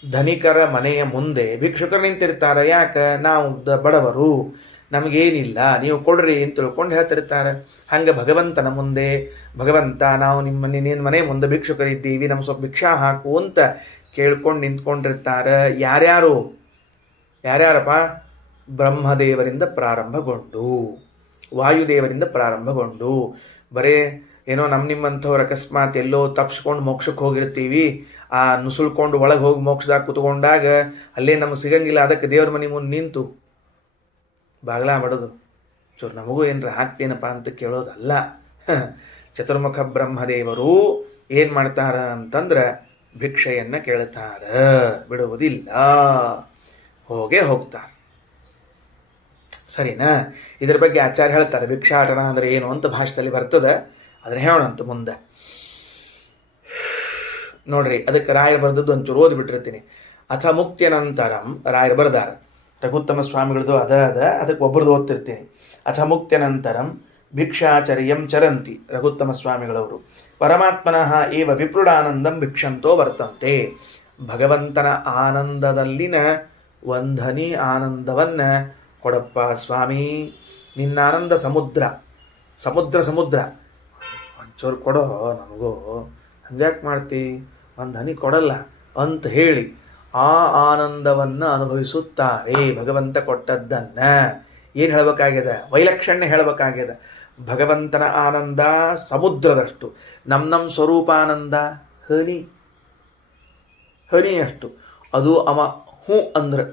ಧನಿಕರ ಮನೆಯ ಮುಂದೆ ಭಿಕ್ಷುಕರು ನಿಂತಿರ್ತಾರೆ. ಯಾಕೆ? ನಾವು ಬಡವರು, ನಮಗೇನಿಲ್ಲ, ನೀವು ಕೊಡ್ರಿ ಅಂತ ತಿಳ್ಕೊಂಡು ಹೇಳ್ತಿರ್ತಾರೆ. ಹಂಗೆ ಭಗವಂತನ ಮುಂದೆ, ಭಗವಂತ ನಾವು ನಿನ್ನ ಮನೆ ಮುಂದೆ ಭಿಕ್ಷುಕರಿದ್ದೀವಿ, ನಮ್ಗೆ ಸ್ವಲ್ಪ ಭಿಕ್ಷಾ ಹಾಕು ಅಂತ ಕೇಳ್ಕೊಂಡು ನಿಂತ್ಕೊಂಡಿರ್ತಾರೆ. ಯಾರ್ಯಾರಪ್ಪ? ಬ್ರಹ್ಮದೇವರಿಂದ ಪ್ರಾರಂಭಗೊಂಡು, ವಾಯುದೇವರಿಂದ ಪ್ರಾರಂಭಗೊಂಡು, ಬರೇ ಏನೋ ನಿಮ್ಮಂಥವ್ರು ಅಕಸ್ಮಾತ್ ಎಲ್ಲೋ ತಪ್ಸ್ಕೊಂಡು ಮೋಕ್ಷಕ್ಕೆ ಹೋಗಿರ್ತೀವಿ, ಆ ನುಸುಳ್ಕೊಂಡು ಒಳಗೆ ಹೋಗಿ ಮೋಕ್ಷದಾಗ ಕುತ್ಕೊಂಡಾಗ ಅಲ್ಲೇ ನಮಗೆ ಸಿಗಂಗಿಲ್ಲ, ಅದಕ್ಕೆ ದೇವ್ರ ಮನೆ ಮುಂದೆ ನಿಂತು ಬಾಗ್ಲ ಮಾಡೋದು, ಚೂರು ನಮಗೂ ಏನರ ಹಾಕ್ತೇನಪ್ಪ ಅಂತ ಕೇಳೋದಲ್ಲ. ಚತುರ್ಮುಖ ಬ್ರಹ್ಮದೇವರು ಏನು ಮಾಡ್ತಾರ ಅಂತಂದ್ರೆ ಭಿಕ್ಷೆಯನ್ನು ಕೇಳ್ತಾರ, ಬಿಡುವುದಿಲ್ಲ, ಹೋಗ್ತಾರೆ. ಸರಿನಾ? ಇದ್ರ ಬಗ್ಗೆ ಆಚಾರ್ಯ ಹೇಳ್ತಾರೆ. ಭಿಕ್ಷಾಟನ ಅಂದರೆ ಏನು ಅಂತ ಭಾಷೆಯಲ್ಲಿ ಬರ್ತದೆ, ಅದನ್ನ ಹೇಳೋಣಂತ ಮುಂದೆ. ನೋಡ್ರಿ, ಅದಕ್ಕೆ ರಾಯರು ಬರೆದದ್ದು ಒಂಚೂರು ಓದ್ಬಿಟ್ಟಿರ್ತೀನಿ. ಅಥ ಮುಕ್ತ್ಯನಂತರಂ ರಾಯರು ಬರೆದಾರ. ರಘುತ್ತಮ ಸ್ವಾಮಿಗಳದ್ದು ಅದಕ್ಕೆ ಒಬ್ಬರದು ಓದ್ತಿರ್ತೀನಿ. ಅಥ ಮುಕ್ತ್ಯನಂತರಂ ಭಿಕ್ಷಾಚರ್ಯಂ ಚರಂತಿ ರಘುತ್ತಮ ಸ್ವಾಮಿಗಳವರು. ಪರಮಾತ್ಮನಃ ಏವ ವಿಪ್ರುಡಾನಂದಂ ಭಿಕ್ಷಂತೋ ವರ್ತಂತೆ. ಭಗವಂತನ ಆನಂದದಲ್ಲಿನ ವಂಧನಿ ಆನಂದವನ್ನ ಕೊಡಪ್ಪ ಸ್ವಾಮಿ, ನಿನ್ನ ಆನಂದ ಸಮುದ್ರ ಒಂಚೂರು ಕೊಡೋ ನಮಗೂ, ಹಂಗ್ಯಾಕೆ ಮಾಡ್ತಿ, ಒಂದು ಹನಿ ಕೊಡಲ್ಲ ಅಂತ ಹೇಳಿ ಆ ಆನಂದವನ್ನು ಅನುಭವಿಸುತ್ತಾರೆ. ಭಗವಂತ ಕೊಟ್ಟದ್ದನ್ನ ಏನು ಹೇಳಬೇಕಾಗಿದೆ? ವೈಲಕ್ಷಣ್ಯ ಹೇಳಬೇಕಾಗಿದೆ. ಭಗವಂತನ ಆನಂದ ಸಮುದ್ರದಷ್ಟು, ನಮ್ಮ ಸ್ವರೂಪಾನಂದ ಹನಿಯಷ್ಟು. ಅದು ಅವ ಹ್ಞೂ ಅಂದ್ರೆ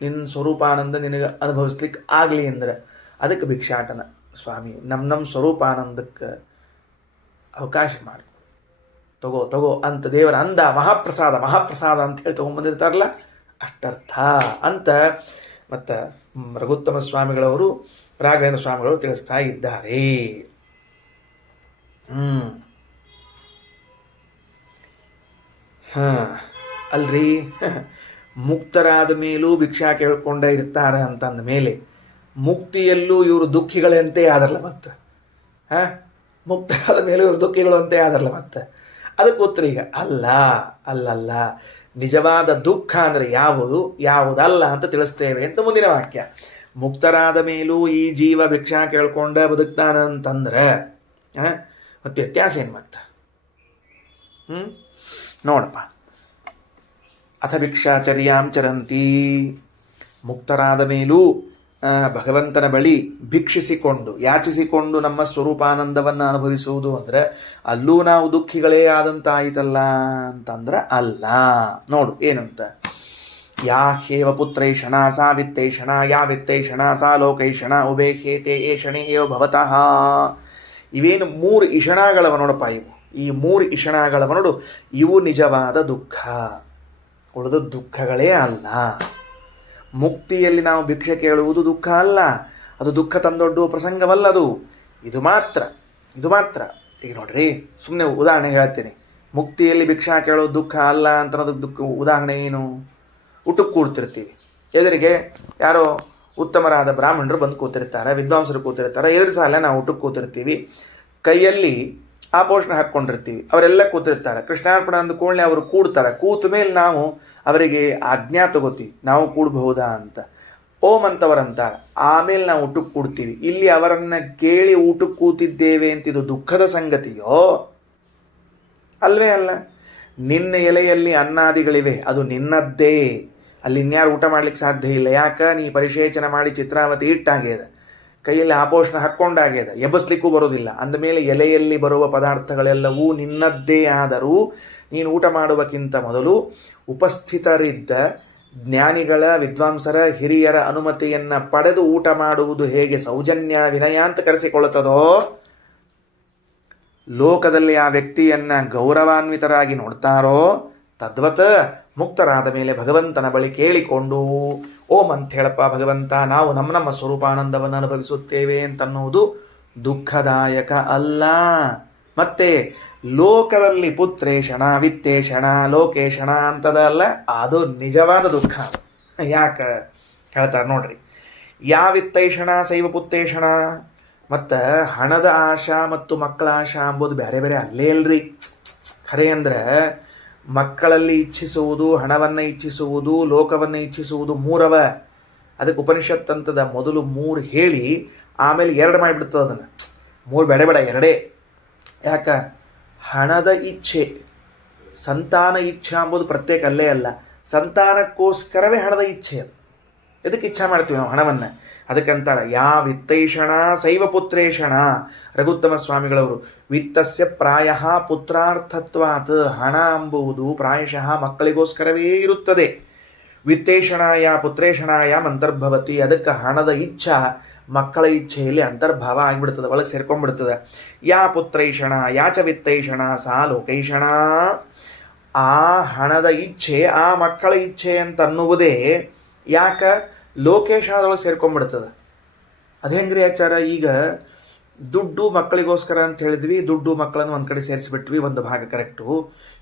ನಿನ್ನ ಸ್ವರೂಪಾನಂದ ನಿನಗೆ ಅನುಭವಿಸ್ಲಿಕ್ಕೆ ಆಗಲಿ ಅಂದ್ರೆ ಅದಕ್ಕೆ ಭಿಕ್ಷಾಟನ. ಸ್ವಾಮಿ ನಮ್ಮ ಸ್ವರೂಪಾನಂದಕ್ಕೆ ಅವಕಾಶ ಮಾಡಿ, ತಗೋ ಅಂತ ದೇವರ ಅಂದ. ಮಹಾಪ್ರಸಾದ ಅಂತ ಹೇಳಿ ತೊಗೊಂಡ್ಬಂದಿರ್ತಾರಲ್ಲ, ಅಷ್ಟರ್ಥ ಅಂತ ಮತ್ತು ರಘುತ್ತಮ ಸ್ವಾಮಿಗಳವರು, ರಾಘವೇಂದ್ರ ಸ್ವಾಮಿಗಳು ತಿಳಿಸ್ತಾ ಇದ್ದಾರೆ. ಅಲ್ರಿ, ಮುಕ್ತರಾದ ಮೇಲೂ ಭಿಕ್ಷಾ ಕೇಳ್ಕೊಂಡ ಇರ್ತಾರ ಅಂತಂದ ಮೇಲೆ ಮುಕ್ತಿಯಲ್ಲೂ ಇವರು ದುಃಖಿಗಳಂತೆ ಆದರಲ್ಲ ಮತ್ತೆ. ಮುಕ್ತರಾದ ಮೇಲೂ ಇವರು ದುಃಖಿಗಳು ಅಂತೆ ಆದರಲ್ಲ ಮತ್ತೆ. ಅದಕ್ಕೆ ಉತ್ತರ ಈಗ ಅಲ್ಲಲ್ಲ, ನಿಜವಾದ ದುಃಖ ಅಂದರೆ ಯಾವುದಲ್ಲ ಅಂತ ತಿಳಿಸ್ತೇವೆ ಅಂತ ಮುಂದಿನ ವಾಕ್ಯ. ಮುಕ್ತರಾದ ಮೇಲೂ ಈ ಜೀವ ಭಿಕ್ಷಾ ಕೇಳ್ಕೊಂಡ ಬದುಕ್ತಾನ ಅಂತಂದ್ರೆ ಮತ್ತೆ ವ್ಯತ್ಯಾಸ ಏನು ಮತ್ತೆ? ನೋಡಪ್ಪ, ಅಥ ಭಿಕ್ಷಾಚರ್ಯಾಂ ಚರಂತಿ. ಮುಕ್ತರಾದ ಮೇಲೂ ಭಗವಂತನ ಬಳಿ ಭಿಕ್ಷಿಸಿಕೊಂಡು ಯಾಚಿಸಿಕೊಂಡು ನಮ್ಮ ಸ್ವರೂಪಾನಂದವನ್ನು ಅನುಭವಿಸುವುದು ಅಂದರೆ ಅಲ್ಲೂ ನಾವು ದುಃಖಿಗಳೇ ಆದಂತಾಯಿತಲ್ಲ ಅಂತಂದ್ರೆ ಅಲ್ಲ. ನೋಡು ಏನಂತ, ಯಾ ಹ್ಯೇವ ಪುತ್ರೈಷಣ ಸಾ ವಿತ್ತೈಷಣ ಯಾ ವಿತ್ತೈಷಣ ಸಾ ಲೋಕೈಷಣ ಉಭೇ ಹೇತೆ ಏಷಣೆ ಏವ ಭವತಃ. ಇವೇನು 3 ಇಷಣಗಳವ ನೋಡಪ್ಪ, ಈ 3 ಇಷಣಗಳವ ನೋಡು, ಇವು ನಿಜವಾದ ದುಃಖ, ಉಳಿದ ದುಃಖಗಳೇ ಅಲ್ಲ. ಮುಕ್ತಿಯಲ್ಲಿ ನಾವು ಭಿಕ್ಷೆ ಕೇಳುವುದು ದುಃಖ ಅಲ್ಲ, ಅದು ದುಃಖ ತಂದೊಡ್ಡುವ ಪ್ರಸಂಗವಲ್ಲದು. ಇದು ಮಾತ್ರ ಈಗ ನೋಡ್ರಿ, ಸುಮ್ಮನೆ ಉದಾಹರಣೆ ಹೇಳ್ತೀನಿ. ಮುಕ್ತಿಯಲ್ಲಿ ಭಿಕ್ಷಾ ಕೇಳೋದು ದುಃಖ ಅಲ್ಲ ಅಂತ ಅನ್ನೋದಕ್ಕೆ ದುಃಖ ಉದಾಹರಣೆ ಏನು? ಊಟಕ್ಕೆ ಕೂಡ್ತಿರ್ತೀವಿ, ಎದುರಿಗೆ ಯಾರೋ ಉತ್ತಮರಾದ ಬ್ರಾಹ್ಮಣರು ಬಂದು ಕೂತಿರ್ತಾರೆ, ವಿದ್ವಾಂಸರು ಕೂತಿರ್ತಾರೆ, ಎದುರು ಸಾಲ ನಾವು ಊಟಕ್ಕೆ ಕೂತಿರ್ತೀವಿ, ಕೈಯಲ್ಲಿ ಆಪೋಷಣ ಹಾಕ್ಕೊಂಡಿರ್ತೀವಿ, ಅವರೆಲ್ಲ ಕೂತಿರ್ತಾರೆ. ಕೃಷ್ಣಾರ್ಪಣ ಅಂದ ಕೂಡಲೇ ಅವರು ಕೂಡ್ತಾರೆ. ಕೂತ ಮೇಲೆ ನಾವು ಅವರಿಗೆ ಆಜ್ಞಾ ತಗೋತೀವಿ, ನಾವು ಕೂಡಬಹುದಾ ಅಂತ. ಓಂ ಅಂತವರಂತಾರೆ. ಆಮೇಲೆ ನಾವು ಊಟಕ್ಕೆ ಕೂಡ್ತೀವಿ. ಇಲ್ಲಿ ಅವರನ್ನ ಕೇಳಿ ಊಟಕ್ಕೆ ಕೂತಿದ್ದೇವೆ ಅಂತಿದು ದುಃಖದ ಸಂಗತಿಯೋ? ಅಲ್ವೇ ಅಲ್ಲ. ನಿನ್ನ ಎಲೆಯಲ್ಲಿ ಅನ್ನಾದಿಗಳಿವೆ, ಅದು ನಿನ್ನದ್ದೇ. ಅಲ್ಲಿ ಇನ್ಯಾರು ಊಟ ಮಾಡ್ಲಿಕ್ಕೆ ಸಾಧ್ಯ ಇಲ್ಲ. ಯಾಕ? ನೀ ಪರಿಶೇಚನ ಮಾಡಿ ಚಿತ್ರಾವತಿ ಇಟ್ಟಾಗ್ಯದ, ಕೈಯಲ್ಲಿ ಆಪೋಷಣ ಹಾಕ್ಕೊಂಡಾಗ್ಯದ, ಎಬ್ಬಸ್ಲಿಕ್ಕೂ ಬರೋದಿಲ್ಲ. ಅಂದಮೇಲೆ ಎಲೆಯಲ್ಲಿ ಬರುವ ಪದಾರ್ಥಗಳೆಲ್ಲವೂ ನಿನ್ನದ್ದೇ. ಆದರೂ ನೀನು ಊಟ ಮಾಡುವಕ್ಕಿಂತ ಮೊದಲು ಉಪಸ್ಥಿತರಿದ್ದ ಜ್ಞಾನಿಗಳ, ವಿದ್ವಾಂಸರ, ಹಿರಿಯರ ಅನುಮತಿಯನ್ನು ಪಡೆದು ಊಟ ಮಾಡುವುದು ಹೇಗೆ ಸೌಜನ್ಯ ವಿನಯ ಅಂತ ಕರೆಸಿಕೊಳ್ಳುತ್ತದೋ, ಲೋಕದಲ್ಲಿ ಆ ವ್ಯಕ್ತಿಯನ್ನ ಗೌರವಾನ್ವಿತರಾಗಿ ನೋಡ್ತಾರೋ, ತದ್ವತ್ ಮುಕ್ತರಾದ ಮೇಲೆ ಭಗವಂತನ ಬಳಿ ಕೇಳಿಕೊಂಡು ಓಂ ಅಂತ ಹೇಳಪ್ಪ ಭಗವಂತ, ನಾವು ನಮ್ಮ ಸ್ವರೂಪಾನಂದವನ್ನು ಅನುಭವಿಸುತ್ತೇವೆ ಅಂತನ್ನುವುದು ದುಃಖದಾಯಕ ಅಲ್ಲ. ಮತ್ತೆ ಲೋಕದಲ್ಲಿ ಪುತ್ರೇಷಣ ವಿತ್ತೇಷಣ ಲೋಕೇಶಣ ಅಂತದಲ್ಲ, ಅದು ನಿಜವಾದ ದುಃಖ. ಯಾಕ ಹೇಳ್ತಾರೆ ನೋಡ್ರಿ, ಯಾ ವಿತ್ತೈಷಣ ಸೈವ ಪುತ್ತೇಷಣ. ಮತ್ತು ಹಣದ ಆಶಾ ಮತ್ತು ಮಕ್ಕಳ ಆಶಾ ಅಂಬುದು ಬೇರೆ ಬೇರೆ ಅಲ್ಲೇ ಅಲ್ರಿ. ಖರೆ ಅಂದ್ರೆ ಮಕ್ಕಳಲ್ಲಿ ಇಚ್ಛಿಸುವುದು, ಹಣವನ್ನು ಇಚ್ಛಿಸುವುದು, ಲೋಕವನ್ನು ಇಚ್ಛಿಸುವುದು 3 ಅದಕ್ಕೆ ಉಪನಿಷತ್ ಅಂತದ ಮೊದಲು 3 ಹೇಳಿ ಆಮೇಲೆ 2 ಮಾಡಿಬಿಡ್ತದೆ. ಅದನ್ನು 3 ಬೇಡ 2. ಯಾಕ? ಹಣದ ಇಚ್ಛೆ, ಸಂತಾನ ಇಚ್ಛೆ ಅಂಬುದು ಪ್ರತ್ಯೇಕ ಅಲ್ಲೇ ಅಲ್ಲ. ಸಂತಾನಕ್ಕೋಸ್ಕರವೇ ಹಣದ ಇಚ್ಛೆ. ಅದು ಎದಕ್ಕೆ ಇಚ್ಛಾ ಮಾಡ್ತೀವಿ ನಾವು ಹಣವನ್ನು? ಅದಕ್ಕಂತಾರ ಯಾ ವಿತ್ತೈಷಣ ಸೈವ ಪುತ್ರೇಷಣ. ರಘುತ್ತಮ ಸ್ವಾಮಿಗಳವರು ವಿತ್ತಸ್ಯ ಪ್ರಾಯ ಪುತ್ರಾರ್ಥತ್ವಾತ್. ಹಣ ಎಂಬುದು ಪ್ರಾಯಶಃ ಮಕ್ಕಳಿಗೋಸ್ಕರವೇ ಇರುತ್ತದೆ. ವಿತ್ತೇಷಣಾಯ ಪುತ್ರೇಷಣಾಯ ಅಂತರ್ಭವತಿ. ಅದಕ್ಕೆ ಹಣದ ಇಚ್ಛಾ ಮಕ್ಕಳ ಇಚ್ಛೆಯಲ್ಲಿ ಅಂತರ್ಭಾವ ಆಗಿಬಿಡ್ತದೆ, ಒಳಗೆ ಸೇರ್ಕೊಂಡ್ಬಿಡ್ತದೆ. ಯಾ ಪುತ್ರೈಷಣ ಯಾಚ ವಿತ್ತೈಷಣ ಸಾ ಲೋಕೈಷಣ. ಆ ಹಣದ ಇಚ್ಛೆ, ಆ ಮಕ್ಕಳ ಇಚ್ಛೆ ಅಂತ ಅನ್ನುವುದೇ ಯಾಕ ಲೋಕೇಶನದೊಳಗೆ ಸೇರ್ಕೊಂಡ್ಬಿಡ್ತದೆ. ಅದು ಹೆಂಗ್ರಿ ಆಚಾರ? ಈಗ ದುಡ್ಡು ಮಕ್ಕಳಿಗೋಸ್ಕರ ಅಂತ ಹೇಳಿದ್ವಿ, ದುಡ್ಡು ಮಕ್ಕಳನ್ನು ಒಂದು ಕಡೆ ಸೇರಿಸ್ಬಿಟ್ವಿ, ಒಂದು ಭಾಗ ಕರೆಕ್ಟು.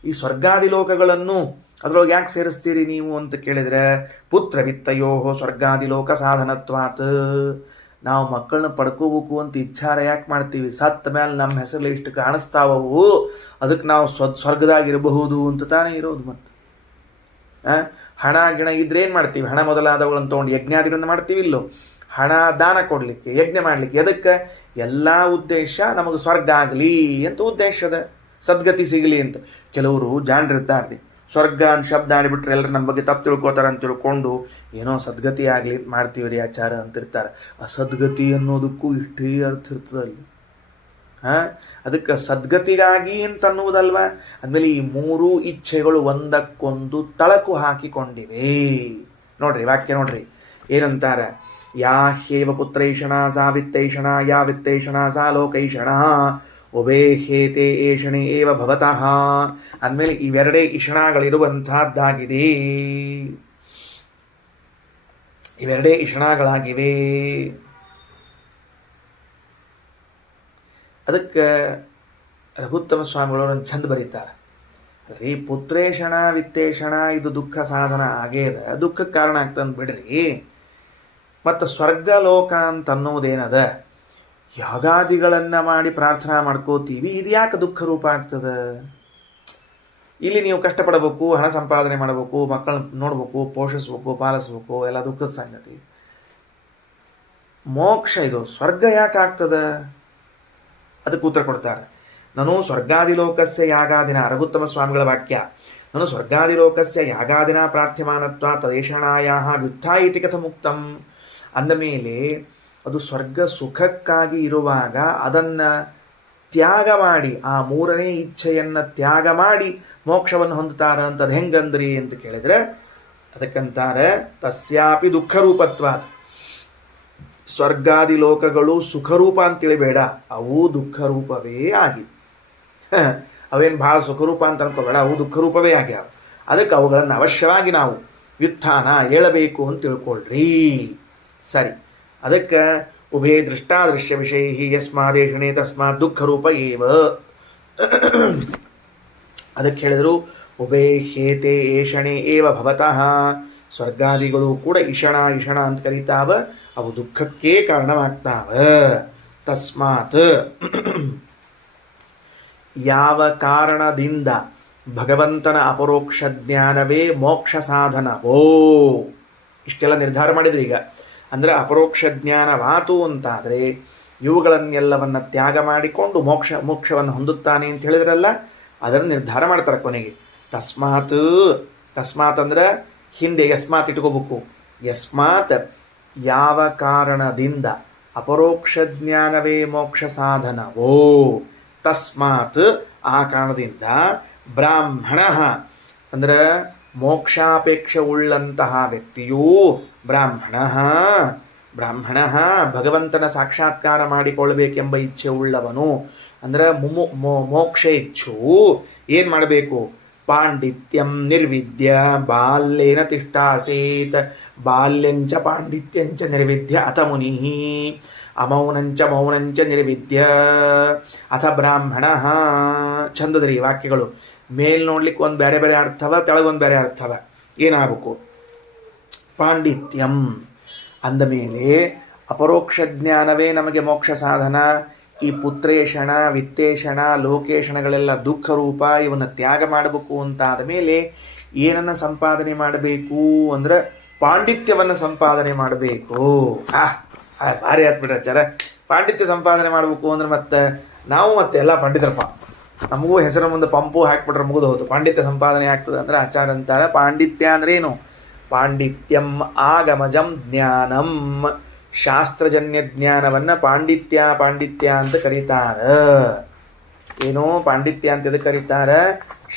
ಈ ಸ್ವರ್ಗಾದಿ ಲೋಕಗಳನ್ನು ಅದರೊಳಗೆ ಯಾಕೆ ಸೇರಿಸ್ತೀರಿ ನೀವು ಅಂತ ಕೇಳಿದರೆ, ಪುತ್ರ ವಿತ್ತಯೋ ಸ್ವರ್ಗಾದಿ ಲೋಕ ಸಾಧನತ್ವಾತ್. ನಾವು ಮಕ್ಕಳನ್ನ ಪಡ್ಕೋಬೇಕು ಅಂತ ಇಚ್ಛಾರ ಯಾಕೆ ಮಾಡ್ತೀವಿ? ಸತ್ತ ಮೇಲೆ ನಮ್ಮ ಹೆಸರಲ್ಲಿ ಇಷ್ಟು ಕಾಣಿಸ್ತಾವವು, ಅದಕ್ಕೆ ನಾವು ಸ್ವರ್ಗದಾಗಿರಬಹುದು ಅಂತ ತಾನೇ ಇರೋದು. ಮತ್ತು ಹಣ ಗಿಣ ಇದ್ರೆ ಏನು ಮಾಡ್ತೀವಿ? ಹಣ ಮೊದಲಾದವುಗಳನ್ನು ತೊಗೊಂಡು ಯಜ್ಞಾದಿಗಳನ್ನು ಮಾಡ್ತೀವಿ ಇಲ್ಲೋ? ಹಣ ದಾನ ಕೊಡಲಿಕ್ಕೆ, ಯಜ್ಞ ಮಾಡಲಿಕ್ಕೆ. ಎದಕ್ಕೆ? ಎಲ್ಲ ಉದ್ದೇಶ ನಮಗೆ ಸ್ವರ್ಗ ಆಗಲಿ ಅಂತ ಉದ್ದೇಶದ, ಸದ್ಗತಿ ಸಿಗಲಿ ಅಂತ. ಕೆಲವರು ಜಾಣರಿರ್ತಾರೆ, ಸ್ವರ್ಗ ಅಂತ ಶಬ್ದ ಆಡಿಬಿಟ್ರೆ ಎಲ್ಲರೂ ನಮ್ಮ ಬಗ್ಗೆ ತಪ್ಪು ತಿಳ್ಕೊತಾರೆ ಅಂತ ತಿಳ್ಕೊಂಡು ಏನೋ ಸದ್ಗತಿ ಆಗಲಿ ಮಾಡ್ತೀವಿ ರೀ ಆಚಾರ ಅಂತಿರ್ತಾರೆ. ಆ ಸದ್ಗತಿ ಅನ್ನೋದಕ್ಕೂ ಇಷ್ಟೇ ಅರ್ಥ ಇರ್ತದಲ್ಲಿ. ಅದಕ್ಕೆ ಸದ್ಗತಿಗಾಗಿ ಅಂತ ಅನ್ನುವುದಲ್ವ. ಅಂದಮೇಲೆ ಈ 3 ಇಚ್ಛೆಗಳು ಒಂದಕ್ಕೊಂದು ತಳಕು ಹಾಕಿಕೊಂಡಿವೆ. ನೋಡ್ರಿ ವಾಕ್ಯ ನೋಡ್ರಿ ಏನಂತಾರೆ, ಯಾ ಹ್ಯೇವ ಪುತ್ರೈಷಣ ಸಾ ವಿತ್ತೈಷಣ ಯಾ ವಿತ್ತೈಷಣ ಸಾ ಲೋಕೈಷಣ ಉಭೇ ಹೇತೆ ಏಷಣೆ ಏವ ಭವತಃ. ಅಂದಮೇಲೆ ಇವೆರಡೇ ಇಷಣಗಳಿರುವಂತಹದ್ದಾಗಿದೆ, ಇವೆರಡೇ ಇಷಣಗಳಾಗಿವೆ. ಅದಕ್ಕೆ ರಘುತ್ತಮ ಸ್ವಾಮಿಗಳವರು ಚಂದ ಬರೀತಾರೆ ರೀ, ಪುತ್ರೇಷಣ ವಿತ್ತೇಷಣ ಇದು ದುಃಖ ಸಾಧನ ಆಗೇದ, ದುಃಖಕ್ಕೆ ಕಾರಣ ಆಗ್ತಂದು ಬಿಡ್ರಿ. ಮತ್ತು ಸ್ವರ್ಗ ಲೋಕ ಅಂತ ಅನ್ನೋದೇನದ, ಯಾಗಾದಿಗಳನ್ನು ಮಾಡಿ ಪ್ರಾರ್ಥನಾ ಮಾಡ್ಕೋತೀವಿ, ಇದು ಯಾಕೆ ದುಃಖ ರೂಪ ಆಗ್ತದೆ? ಇಲ್ಲಿ ನೀವು ಕಷ್ಟಪಡಬೇಕು, ಹಣ ಸಂಪಾದನೆ ಮಾಡಬೇಕು, ಮಕ್ಕಳನ್ನ ನೋಡ್ಬೇಕು, ಪೋಷಿಸ್ಬೇಕು, ಪಾಲಿಸ್ಬೇಕು, ಎಲ್ಲ ದುಃಖದ ಸಂಗತಿ. ಮೋಕ್ಷ ಇದು, ಸ್ವರ್ಗ ಯಾಕೆ ಆಗ್ತದೆ? ಅದಕ್ಕೆ ಉತ್ತರ ಕೊಡ್ತಾರೆ. ನಾನು ಸ್ವರ್ಗಾದಿ ಲೋಕಸ್ಯ ಯಾಗಾದಿನ, ರಘುತ್ತಮ ಸ್ವಾಮಿಗಳ ವಾಕ್ಯ. ನಾನು ಸ್ವರ್ಗಾದಿಲೋಕಸ್ಯ ಯಾಗಾದಿನ ಪ್ರಾರ್ಥ್ಯಮಾನತ್ವ ತದೇಷಣಾಯಾಹ ವ್ಯುತ್ಥಾ ಇತಿ ಕಥಮುಕ್ತಂ. ಅಂದ ಮೇಲೆ ಅದು ಸ್ವರ್ಗ ಸುಖಕ್ಕಾಗಿ ಇರುವಾಗ ಅದನ್ನು ತ್ಯಾಗ ಮಾಡಿ, ಆ ಮೂರನೇ ಇಚ್ಛೆಯನ್ನು ತ್ಯಾಗ ಮಾಡಿ ಮೋಕ್ಷವನ್ನು ಹೊಂದುತ್ತಾರ ಅಂತ ಅದು ಹೆಂಗಂದ್ರಿ ಅಂತ ಕೇಳಿದರೆ ಅದಕ್ಕಂತಾರೆ ತಸ್ಯಾಪಿ ದುಃಖರೂಪತ್ವಾತ್. ಸ್ವರ್ಗಾದಿ ಲೋಕಗಳು ಸುಖರೂಪ ಅಂತೇಳಿ ಬೇಡ, ಅವು ದುಃಖರೂಪವೇ ಆಗಿ. ಅವೇನು ಭಾಳ ಸುಖರೂಪ ಅಂತ ಅನ್ಕೋಬೇಡ, ಅವು ದುಃಖರೂಪವೇ ಆಗ್ಯಾವ. ಅದಕ್ಕೆ ಅವುಗಳನ್ನು ಅವಶ್ಯವಾಗಿ ನಾವು ವ್ಯುತ್ಥಾನ ಹೇಳಬೇಕು ಅಂತ ತಿಳ್ಕೊಳ್ರಿ. ಸರಿ, ಅದಕ್ಕೆ ಉಭಯ ದೃಷ್ಟಾದೃಶ್ಯ ವಿಷಯ ಯಸ್ಮಾದೇಶಣೆ ತಸ್ಮಾತ್ ದುಃಖರೂಪ ಏವ. ಅದಕ್ಕೆ ಹೇಳಿದರು ಉಭಯ ಹೇತೆ ಏಷಣೆ ಏವ ಭವತಃ. ಸ್ವರ್ಗಾದಿಗಳು ಕೂಡ ಇಷಣ ಅಂತ ಕರೀತಾವ, ಅವು ದುಃಖಕ್ಕೆ ಕಾರಣವಾಗ್ತಾವ. ತಸ್ಮಾತ್ ಯಾವ ಕಾರಣದಿಂದ ಭಗವಂತನ ಅಪರೋಕ್ಷ ಜ್ಞಾನವೇ ಮೋಕ್ಷ ಸಾಧನವೋ, ಇಷ್ಟೆಲ್ಲ ನಿರ್ಧಾರ ಮಾಡಿದ್ರಿ. ಈಗ ಅಂದರೆ ಅಪರೋಕ್ಷ ಜ್ಞಾನವಾತು ಅಂತಾದರೆ ಇವುಗಳನ್ನೆಲ್ಲವನ್ನು ತ್ಯಾಗ ಮಾಡಿಕೊಂಡು ಮೋಕ್ಷವನ್ನು ಹೊಂದುತ್ತಾನೆ ಅಂತ ಹೇಳಿದ್ರಲ್ಲ, ಅದನ್ನು ನಿರ್ಧಾರ ಮಾಡ್ತಾರೆ ಕೊನೆಗೆ. ತಸ್ಮಾತ್ ಅಂದರೆ ಹಿಂದೆ ಯಸ್ಮಾತ್ ಇಟ್ಕೋಬೇಕು. ಯಸ್ಮಾತ್ ಯಾವ ಕಾರಣದಿಂದ ಅಪರೋಕ್ಷ ಜ್ಞಾನವೇ ಮೋಕ್ಷ ಸಾಧನವೋ, ತಸ್ಮಾತ್ ಆ ಕಾರಣದಿಂದ ಬ್ರಾಹ್ಮಣ ಅಂದರೆ ಮೋಕ್ಷಾಪೇಕ್ಷೆ ಉಳ್ಳಂತಹ ವ್ಯಕ್ತಿಯೂ ಬ್ರಾಹ್ಮಣ ಭಗವಂತನ ಸಾಕ್ಷಾತ್ಕಾರ ಮಾಡಿಕೊಳ್ಳಬೇಕೆಂಬ ಇಚ್ಛೆ ಉಳ್ಳವನು ಅಂದರೆ ಮೋಕ್ಷ ಇಚ್ಛು ಏನು ಮಾಡಬೇಕು? ಪಾಂಡಿತ್ಯಂ ನಿರ್ವಿದ್ಯ ಬಾಲ್ಯೇನ ತಿಷ್ಟಾಸೇತ್. ಬಾಲ್ಯಂಚ ಪಾಂಡಿತ್ಯಂಚ ನಿರ್ವಿದ್ಯ ಅಥ ಮುನಿ ಅಮೌನಂಚ ಮೌನಂಚ ನಿರ್ವಿದ್ಯ ಅಥ ಬ್ರಾಹ್ಮಣ. ಚಂದದ್ರಿ ವಾಕ್ಯಗಳು. ಮೇಲ್ ನೋಡ್ಲಿಕ್ಕೆ ಒಂದು ಬೇರೆ ಬೇರೆ ಅರ್ಥವ, ತೆಳಗೊಂದು ಬೇರೆ ಅರ್ಥವ. ಏನಾಗಬೇಕು? ಪಾಂಡಿತ್ಯಂ ಅಂದ ಮೇಲೆ ಅಪರೋಕ್ಷ ಜ್ಞಾನವೇ ನಮಗೆ ಮೋಕ್ಷ ಸಾಧನ. ಈ ಪುತ್ರೇಷಣ ವಿತ್ತೇಷಣ ಲೋಕೇಶಣಗಳೆಲ್ಲ ದುಃಖ ರೂಪ, ಇವನ್ನ ತ್ಯಾಗ ಮಾಡಬೇಕು ಅಂತಾದ ಮೇಲೆ ಏನನ್ನು ಸಂಪಾದನೆ ಮಾಡಬೇಕು ಅಂದ್ರೆ ಪಾಂಡಿತ್ಯವನ್ನು ಸಂಪಾದನೆ ಮಾಡಬೇಕು. ಭಾರಿ ಆತ್ಬಿಟ್ಟಾಚಾರ. ಪಾಂಡಿತ್ಯ ಸಂಪಾದನೆ ಮಾಡಬೇಕು ಅಂದ್ರೆ ಮತ್ತೆ ಎಲ್ಲ ಪಂಡಿತರಪ್ಪ, ನಮಗೂ ಹೆಸರು ಮುಂದೆ ಪಂಪು ಹಾಕ್ಬಿಟ್ರೆ ಮುಗಿದು ಹೋಯ್ತು. ಪಾಂಡಿತ್ಯ ಸಂಪಾದನೆ ಆಗ್ತದೆ ಅಂದ್ರೆ ಆಚಾರ ಅಂತಾರೆ. ಪಾಂಡಿತ್ಯ ಅಂದ್ರೆ ಏನು? ಪಾಂಡಿತ್ಯಂ ಆಗಮಜಂ ಜ್ಞಾನಂ. ಶಾಸ್ತ್ರಜನ್ಯ ಜ್ಞಾನವನ್ನು ಪಾಂಡಿತ್ಯ ಅಂತ ಕರೀತಾರ. ಏನು ಪಾಂಡಿತ್ಯ ಅಂತ ಎದಕ್ಕೆ ಕರೀತಾರ?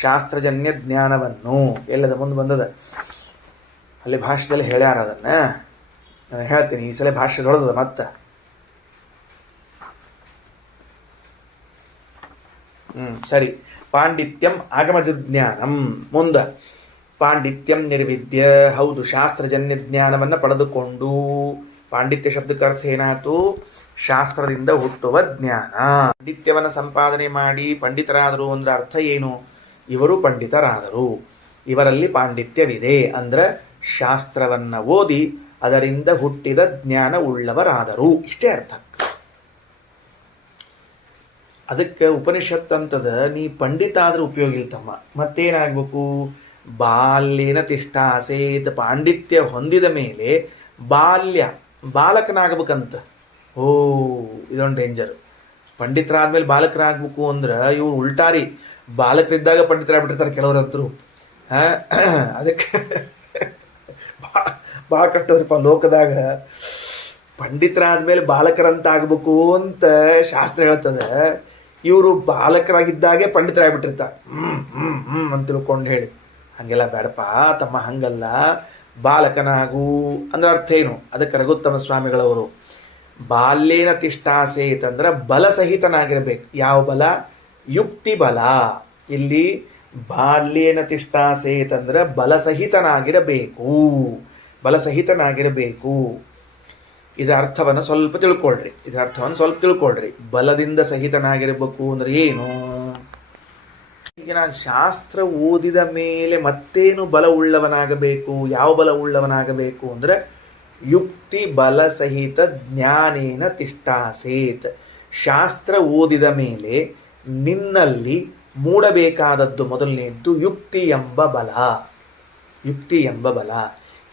ಶಾಸ್ತ್ರಜನ್ಯ ಜ್ಞಾನವನ್ನು. ಎಲ್ಲದ ಮುಂದೆ ಬಂದದ, ಅಲ್ಲಿ ಭಾಷ್ಯದಲ್ಲಿ ಹೇಳ್ಯಾರ. ಅದನ್ನು ನಾನು ಹೇಳ್ತೀನಿ, ಈ ಸಲ ಭಾಷ್ಯದೊಳದ ಮತ್ತೆ. ಸರಿ. ಪಾಂಡಿತ್ಯಂ ಆಗಮಜ ಜ್ಞಾನಂ. ಮುಂದೆ ಪಾಂಡಿತ್ಯಂ ನಿರ್ವಿದ್ಯ. ಹೌದು, ಶಾಸ್ತ್ರಜನ್ಯ ಜ್ಞಾನವನ್ನು ಪಡೆದುಕೊಂಡು. ಪಾಂಡಿತ್ಯ ಶಬ್ದಕ್ಕೆ ಅರ್ಥ ಏನಾಯ್ತು? ಶಾಸ್ತ್ರದಿಂದ ಹುಟ್ಟುವ ಜ್ಞಾನ. ಪಾಂಡಿತ್ಯವನ್ನು ಸಂಪಾದನೆ ಮಾಡಿ ಪಂಡಿತರಾದರು ಅಂದ್ರೆ ಅರ್ಥ ಏನು? ಇವರು ಪಂಡಿತರಾದರು, ಇವರಲ್ಲಿ ಪಾಂಡಿತ್ಯವಿದೆ ಅಂದ್ರೆ ಶಾಸ್ತ್ರವನ್ನು ಓದಿ ಅದರಿಂದ ಹುಟ್ಟಿದ ಜ್ಞಾನ ಉಳ್ಳವರಾದರು, ಇಷ್ಟೇ ಅರ್ಥ. ಅದಕ್ಕೆ ಉಪನಿಷತ್ ಅಂತದ, ನೀ ಪಂಡಿತ ಆದ್ರೆ ಉಪಯೋಗ ಇಲ್ತಮ್ಮ. ಮತ್ತೇನಾಗಬೇಕು? ಬಾಲ್ಯೇನ ತಿಷ್ಟಾಸೇತ್. ಪಾಂಡಿತ್ಯ ಹೊಂದಿದ ಮೇಲೆ ಬಾಲಕನಾಗಬೇಕಂತ. ಇದೊಂದು ಡೇಂಜರ್. ಪಂಡಿತರಾದ್ಮೇಲೆ ಬಾಲಕರಾಗಬೇಕು ಅಂದ್ರೆ ಇವ್ರು ಉಲ್ಟಾರಿ. ಬಾಲಕರಿದ್ದಾಗ ಪಂಡಿತರಾಗ್ಬಿಟ್ಟಿರ್ತಾರೆ ಕೆಲವರಂತರು. ಅದಕ್ಕೆ ಭಾಳ ಕಟ್ಟದ್ರಪ್ಪ ಲೋಕದಾಗ. ಪಂಡಿತರಾದ್ಮೇಲೆ ಬಾಲಕರಂತ ಆಗಬೇಕು ಅಂತ ಶಾಸ್ತ್ರ ಹೇಳ್ತದೆ. ಇವರು ಬಾಲಕರಾಗಿದ್ದಾಗೆ ಪಂಡಿತರಾಗ್ಬಿಟ್ಟಿರ್ತಾರೆ. ಅಂತ ತಿಳ್ಕೊಂಡು ಹೇಳಿ, ಹಂಗೆಲ್ಲ ಬೇಡಪ್ಪ ತಮ್ಮ, ಹಂಗಲ್ಲ. ಬಾಲಕನಾಗು ಅಂದ್ರೆ ಅರ್ಥ ಏನು? ಅದಕ್ಕೆ ರಘುತ್ತಮ ಸ್ವಾಮಿಗಳವರು ಬಾಲ್ಯೇನ ತಿಷ್ಟಾಸೇತ್ ಅಂದ್ರೆ ಬಲಸಹಿತನಾಗಿರ್ಬೇಕು. ಯಾವ ಬಲ? ಯುಕ್ತಿ ಬಲ. ಇಲ್ಲಿ ಬಾಲ್ಯೇನ ತಿಷ್ಟಾಸೇತ್ ಅಂದ್ರೆ ಬಲಸಹಿತನಾಗಿರಬೇಕು. ಇದರ ಅರ್ಥವನ್ನು ಸ್ವಲ್ಪ ತಿಳ್ಕೊಳ್ರಿ. ಬಲದಿಂದ ಸಹಿತನಾಗಿರಬೇಕು ಅಂದ್ರೆ ಏನು? ಈಗ ನಾನು ಶಾಸ್ತ್ರ ಓದಿದ ಮೇಲೆ ಮತ್ತೇನು ಬಲ ಉಳ್ಳವನಾಗಬೇಕು? ಯಾವ ಬಲ ಉಳ್ಳವನಾಗಬೇಕು ಅಂದ್ರೆ ಯುಕ್ತಿ ಬಲ ಸಹಿತ ಜ್ಞಾನೇನ ತಿಷ್ಟಾಸೇತ್. ಶಾಸ್ತ್ರ ಓದಿದ ಮೇಲೆ ನಿನ್ನಲ್ಲಿ ಮೂಡಬೇಕಾದದ್ದು ಮೊದಲನೇದ್ದು ಯುಕ್ತಿ ಎಂಬ ಬಲ.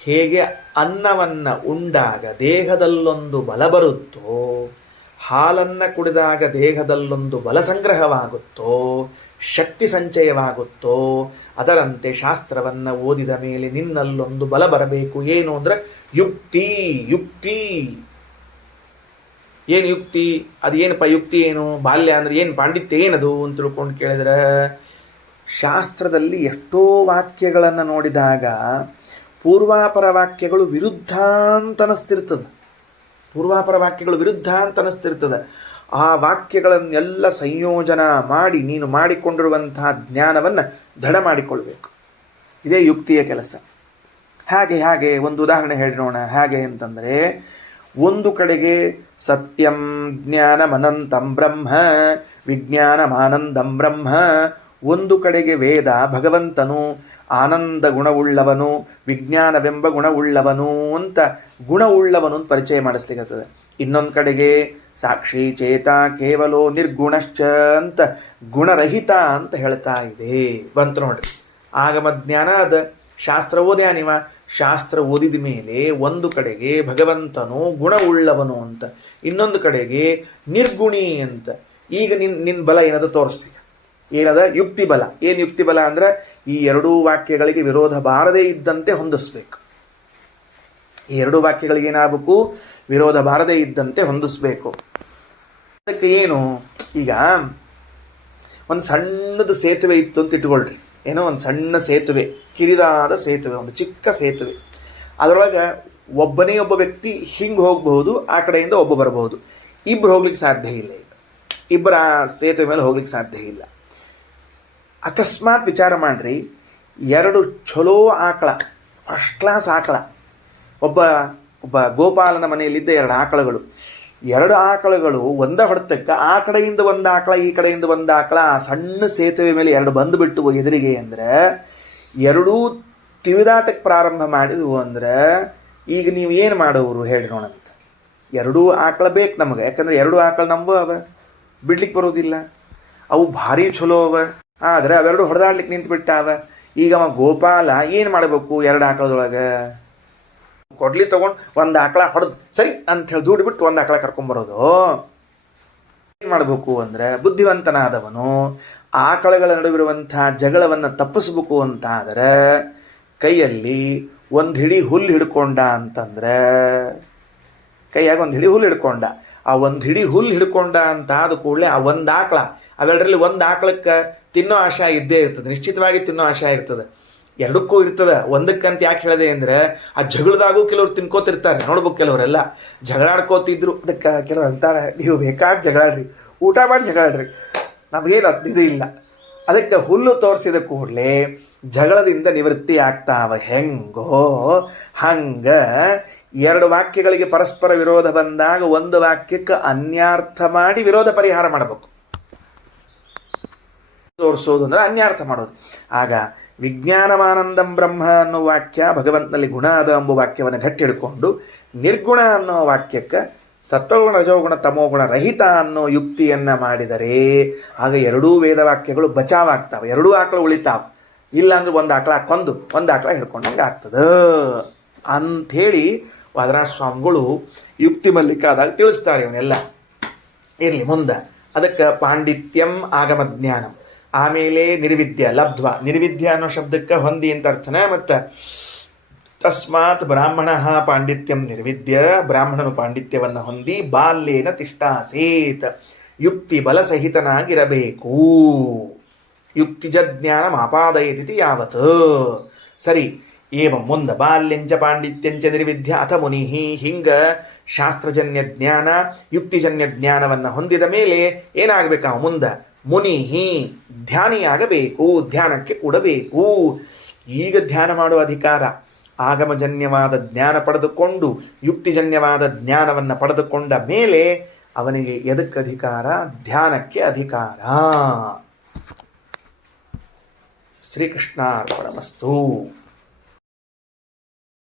ಹೇಗೆ ಅನ್ನವನ್ನು ಉಂಡಾಗ ದೇಹದಲ್ಲೊಂದು ಬಲ ಬರುತ್ತೋ, ಹಾಲನ್ನು ಕುಡಿದಾಗ ದೇಹದಲ್ಲೊಂದು ಬಲ ಸಂಗ್ರಹವಾಗುತ್ತೋ, ಶಕ್ತಿ ಸಂಚಯವಾಗುತ್ತೋ, ಅದರಂತೆ ಶಾಸ್ತ್ರವನ್ನು ಓದಿದ ಮೇಲೆ ನಿನ್ನಲ್ಲೊಂದು ಬಲ ಬರಬೇಕು. ಏನು ಅಂದರೆ ಯುಕ್ತಿ. ಯುಕ್ತಿ ಏನು ಯುಕ್ತಿ? ಅದು ಏನಪ್ಪ ಯುಕ್ತಿ? ಏನು ಬಾಲ್ಯ ಅಂದರೆ ಏನು, ಪಾಂಡಿತ್ಯ ಏನದು ಅಂತ ತಿಳ್ಕೊಂಡು ಕೇಳಿದ್ರೆ, ಶಾಸ್ತ್ರದಲ್ಲಿ ಎಷ್ಟೋ ವಾಕ್ಯಗಳನ್ನು ನೋಡಿದಾಗ ಪೂರ್ವಾಪರ ವಾಕ್ಯಗಳು ವಿರುದ್ಧ ಅಂತ ಅನಿಸ್ತಿರ್ತದೆ. ಪೂರ್ವಾಪರ ವಾಕ್ಯಗಳು ವಿರುದ್ಧ ಅಂತ ಅನಿಸ್ತಿರ್ತದೆ. ಆ ವಾಕ್ಯಗಳನ್ನೆಲ್ಲ ಸಂಯೋಜನ ಮಾಡಿ ನೀನು ಮಾಡಿಕೊಂಡಿರುವಂತಹ ಜ್ಞಾನವನ್ನು ದೃಢ ಮಾಡಿಕೊಳ್ಬೇಕು. ಇದೇ ಯುಕ್ತಿಯ ಕೆಲಸ. ಹಾಗೆ ಒಂದು ಉದಾಹರಣೆ ಹೇಳೋಣ. ಹೇಗೆ ಅಂತಂದರೆ, ಒಂದು ಕಡೆಗೆ ಸತ್ಯಂ ಜ್ಞಾನಮನಂತಂ ಬ್ರಹ್ಮ ವಿಜ್ಞಾನಮಾನಂದಂ ಬ್ರಹ್ಮ, ಒಂದು ಕಡೆಗೆ ವೇದ ಭಗವಂತನು ಆನಂದ ಗುಣವುಳ್ಳವನು, ವಿಜ್ಞಾನವೆಂಬ ಗುಣವುಳ್ಳವನು ಅಂತ ಗುಣವುಳ್ಳವನು ಅಂತ ಪರಿಚಯ ಮಾಡಿಸ್ಲಿಕ್ಕತ್ತದೆ. ಇನ್ನೊಂದು ಕಡೆಗೆ ಸಾಕ್ಷಿ ಚೇತ ಕೇವಲೋ ನಿರ್ಗುಣಶ್ಚ ಅಂತ ಗುಣರಹಿತ ಅಂತ ಹೇಳ್ತಾ ಇದೆ. ಬಂತು ನೋಡ್ರಿ, ಆಗಮ ಜ್ಞಾನ ಅದ. ಶಾಸ್ತ್ರ ಓದ್ಯಾನಿವ, ಶಾಸ್ತ್ರ ಓದಿದ ಮೇಲೆ ಒಂದು ಕಡೆಗೆ ಭಗವಂತನು ಗುಣವುಳ್ಳವನು ಅಂತ, ಇನ್ನೊಂದು ಕಡೆಗೆ ನಿರ್ಗುಣಿ ಅಂತ. ಈಗ ನಿನ್ನ ಬಲ ಏನದ ತೋರಿಸಿ. ಏನದ? ಯುಕ್ತಿ ಬಲ. ಏನು ಯುಕ್ತಿ ಬಲ ಅಂದ್ರೆ, ಈ ಎರಡೂ ವಾಕ್ಯಗಳಿಗೆ ವಿರೋಧ ಬಾರದೇ ಇದ್ದಂತೆ ಹೊಂದಿಸ್ಬೇಕು. ಈ ಎರಡೂ ವಾಕ್ಯಗಳಿಗೆ ಏನಾಗಬೇಕು? ವಿರೋಧ ಬಾರದೇ ಇದ್ದಂತೆ ಹೊಂದಿಸ್ಬೇಕು. ಅದಕ್ಕೆ ಏನು, ಈಗ ಒಂದು ಸಣ್ಣದು ಸೇತುವೆ ಇತ್ತು ಅಂತ ಇಟ್ಕೊಳ್ರಿ. ಏನೋ ಒಂದು ಸಣ್ಣ ಸೇತುವೆ, ಕಿರಿದಾದ ಸೇತುವೆ, ಒಂದು ಚಿಕ್ಕ ಸೇತುವೆ. ಅದರೊಳಗೆ ಒಬ್ಬನೇ ಒಬ್ಬ ವ್ಯಕ್ತಿ ಹಿಂಗೆ ಹೋಗಬಹುದು, ಆ ಕಡೆಯಿಂದ ಒಬ್ಬ ಬರಬಹುದು. ಇಬ್ಬರು ಹೋಗ್ಲಿಕ್ಕೆ ಸಾಧ್ಯ ಇಲ್ಲ. ಇಬ್ಬರ ಆ ಸೇತುವೆ ಮೇಲೆ ಹೋಗ್ಲಿಕ್ಕೆ ಸಾಧ್ಯ ಇಲ್ಲ. ಅಕಸ್ಮಾತ್ ವಿಚಾರ ಮಾಡ್ರಿ, ಎರಡು ಚಲೋ ಆಕಳ, ಫಸ್ಟ್ ಕ್ಲಾಸ್ ಆಕಳ, ಒಬ್ಬ ಗೋಪಾಲನ ಮನೆಯಲ್ಲಿದ್ದ ಎರಡು ಆಕಳುಗಳು ಒಂದ ಹೊಡೆತಕ್ಕೆ ಆ ಕಡೆಯಿಂದ ಒಂದು ಆಕಳ, ಈ ಕಡೆಯಿಂದ ಒಂದು ಆಕಳ ಆ ಸಣ್ಣ ಸೇತುವೆ ಮೇಲೆ ಎರಡು ಬಂದುಬಿಟ್ಟು ಎದುರಿಗೆ ಅಂದರೆ, ಎರಡೂ ತಿವಿದಾಟಕ್ಕೆ ಪ್ರಾರಂಭ ಮಾಡಿದ್ವು ಅಂದರೆ, ಈಗ ನೀವು ಏನು ಮಾಡೋರು ಹೇಳಿ ನೋಡಂತ. ಎರಡೂ ಆಕಳ ಬೇಕು ನಮಗೆ, ಯಾಕಂದ್ರೆ ಎರಡು ಆಕಳ ನಮಗೂ ಅವ, ಬಿಡ್ಲಿಕ್ಕೆ ಬರೋದಿಲ್ಲ. ಅವು ಭಾರಿ ಚಲೋ ಅವ, ಆದರೆ ಅವೆರಡು ಹೊಡೆದಾಡ್ಲಿಕ್ಕೆ ನಿಂತುಬಿಟ್ಟಾವ. ಈಗ ಅವ ಗೋಪಾಲ ಏನು ಮಾಡಬೇಕು? ಎರಡು ಆಕಳದೊಳಗೆ ಕೊಡ್ಲಿ ತಗೊಂಡು ಒಂದು ಆಕಳ ಹೊಡೆದು ಸರಿ ಅಂಥೇಳಿ ದುಡ್ಬಿಟ್ಟು ಒಂದು ಆಕಳ ಕರ್ಕೊಂಬರೋದು. ಏನು ಮಾಡಬೇಕು ಅಂದರೆ, ಬುದ್ಧಿವಂತನಾದವನು ಆಕಳಗಳ ನಡುವಿರುವಂಥ ಜಗಳವನ್ನು ತಪ್ಪಿಸ್ಬೇಕು ಅಂತ ಆದರೆ ಕೈಯಲ್ಲಿ ಒಂದು ಹಿಡಿ ಹುಲ್ಲು ಹಿಡ್ಕೊಂಡ ಅಂತಂದ್ರೆ, ಕೈಯಾಗ ಒಂದು ಹಿಡಿ ಹುಲ್ಲು ಹಿಡ್ಕೊಂಡ. ಆ ಒಂದು ಹಿಡಿ ಹುಲ್ಲು ಹಿಡ್ಕೊಂಡ ಅಂತ ಆದ ಕೂಡಲೇ ಆ ಒಂದು ಆಕಳ, ಅವೆರಡರಲ್ಲಿ ಒಂದು ಆಕಳಕ್ಕೆ ತಿನ್ನೋ ಆಶಾ ಇದ್ದೇ ಇರ್ತದೆ, ನಿಶ್ಚಿತವಾಗಿ ತಿನ್ನೋ ಆಶಾ ಇರ್ತದೆ. ಎರಡಕ್ಕೂ ಇರ್ತದೆ. ಒಂದಕ್ಕಂತ ಯಾಕೆ ಹೇಳಿದೆ ಅಂದರೆ, ಆ ಜಗಳದಾಗೂ ಕೆಲವ್ರು ತಿನ್ಕೋತಿರ್ತಾರೆ. ನೋಡ್ಬೇಕು, ಕೆಲವರೆಲ್ಲ ಜಗಳಾಡ್ಕೋತಿದ್ರು. ಅದಕ್ಕೆ ಕೆಲವ್ರು ಅಂತಾರೆ, ನೀವು ಬೇಕಾದ ಜಗಳಾಡ್ರಿ, ಊಟ ಮಾಡಿ ಜಗಳಾಡ್ರಿ, ನಮಗೇನು ಇದು ಇಲ್ಲ. ಅದಕ್ಕೆ ಹುಲ್ಲು ತೋರಿಸಿದ ಕೂಡಲೇ ಜಗಳದಿಂದ ನಿವೃತ್ತಿ ಆಗ್ತಾವ. ಹೆಂಗೋ ಹಂಗ ಎರಡು ವಾಕ್ಯಗಳಿಗೆ ಪರಸ್ಪರ ವಿರೋಧ ಬಂದಾಗ ಒಂದು ವಾಕ್ಯಕ್ಕೆ ಅನ್ಯಾರ್ಥ ಮಾಡಿ ವಿರೋಧ ಪರಿಹಾರ ಮಾಡಬೇಕು. ತೋರಿಸೋದು ಅಂದರೆ ಅನ್ಯಾರ್ಥ ಮಾಡೋದು. ಆಗ ವಿಜ್ಞಾನಮಾನಂದಂ ಬ್ರಹ್ಮ ಅನ್ನೋ ವಾಕ್ಯ ಭಗವಂತನಲ್ಲಿ ಗುಣ ಅದ ಎಂಬ ವಾಕ್ಯವನ್ನು ಗಟ್ಟಿ ಹಿಡ್ಕೊಂಡು, ನಿರ್ಗುಣ ಅನ್ನೋ ವಾಕ್ಯಕ್ಕೆ ಸತ್ವಗುಣ ರಜೋಗುಣ ತಮೋಗುಣ ರಹಿತ ಅನ್ನೋ ಯುಕ್ತಿಯನ್ನು ಮಾಡಿದರೆ ಆಗ ಎರಡೂ ವೇದವಾಕ್ಯಗಳು ಬಚಾವಾಗ್ತಾವೆ, ಎರಡೂ ಆಕಳು ಉಳಿತಾವೆ. ಇಲ್ಲಾಂದ್ರೆ ಒಂದು ಆಕಳ ಕೊಂದು ಒಂದು ಆಕಳ ಹಿಡ್ಕೊಂಡಂಗೆ ಆಗ್ತದೆ ಅಂಥೇಳಿ ವಾದರಾಜ ಸ್ವಾಮಿಗಳು ಯುಕ್ತಿ ಮಲ್ಲಿಕ ಆದಾಗ ತಿಳಿಸ್ತಾರೆ. ಇವನ್ನೆಲ್ಲ ಇರಲಿ ಮುಂದೆ. ಅದಕ್ಕೆ ಪಾಂಡಿತ್ಯಂ ಆಗಮಜ್ಞಾನಂ, ಆಮೇಲೆ ನಿರ್ವಿದ್ಯ ಲಬ್ಧ್ವ. ನಿರ್ವಿದ್ಯ ಅನ್ನೋ ಶಬ್ದಕ್ಕೆ ಹೊಂದಿ ಅಂತ ಅರ್ಥನ. ಮತ್ತು ತಸ್ಮಾತ್ ಬ್ರಾಹ್ಮಣ ಪಾಂಡಿತ್ಯಂ ನಿರ್ವಿದ್ಯ, ಬ್ರಾಹ್ಮಣನು ಪಾಂಡಿತ್ಯವನ್ನು ಹೊಂದಿ ಬಾಲ್ಯೇನ ತಿಷ್ಟಾಸೇತ್, ಯುಕ್ತಿ ಬಲಸಹಿತನಾಗಿರಬೇಕು. ಯುಕ್ತಿಜ ಜ್ಞಾನ ಆಪಾದಯತಿ ಯಾವತ್. ಸರಿ, ಏವಂ ಮುಂದೆ ಬಾಲ್ಯಂಚ ಪಾಂಡಿತ್ಯಂಚ ನಿರ್ವಿದ್ಯ ಅಥ ಮುನಿ. ಹಿಂಗ ಶಾಸ್ತ್ರಜನ್ಯ ಜ್ಞಾನ ಯುಕ್ತಿಜನ್ಯ ಜ್ಞಾನವನ್ನು ಹೊಂದಿದ ಮೇಲೆ ಏನಾಗಬೇಕು? ಮುಂದೆ ಮುನಿ ಧ್ಯಾನಿಯಾಗಬೇಕು, ಧ್ಯಾನಕ್ಕೆ ಕೊಡಬೇಕು. ಈಗ ಧ್ಯಾನ ಮಾಡುವ ಅಧಿಕಾರ ಆಗಮಜನ್ಯವಾದ ಜ್ಞಾನ ಪಡೆದುಕೊಂಡು ಯುಕ್ತಿಜನ್ಯವಾದ ಜ್ಞಾನವನ್ನು ಪಡೆದುಕೊಂಡ ಮೇಲೆ ಅವನಿಗೆ ಎದಕ್ಕೆ ಅಧಿಕಾರ? ಧ್ಯಾನಕ್ಕೆ ಅಧಿಕಾರ. ಶ್ರೀಕೃಷ್ಣಾರ್ಪಣಮಸ್ತು.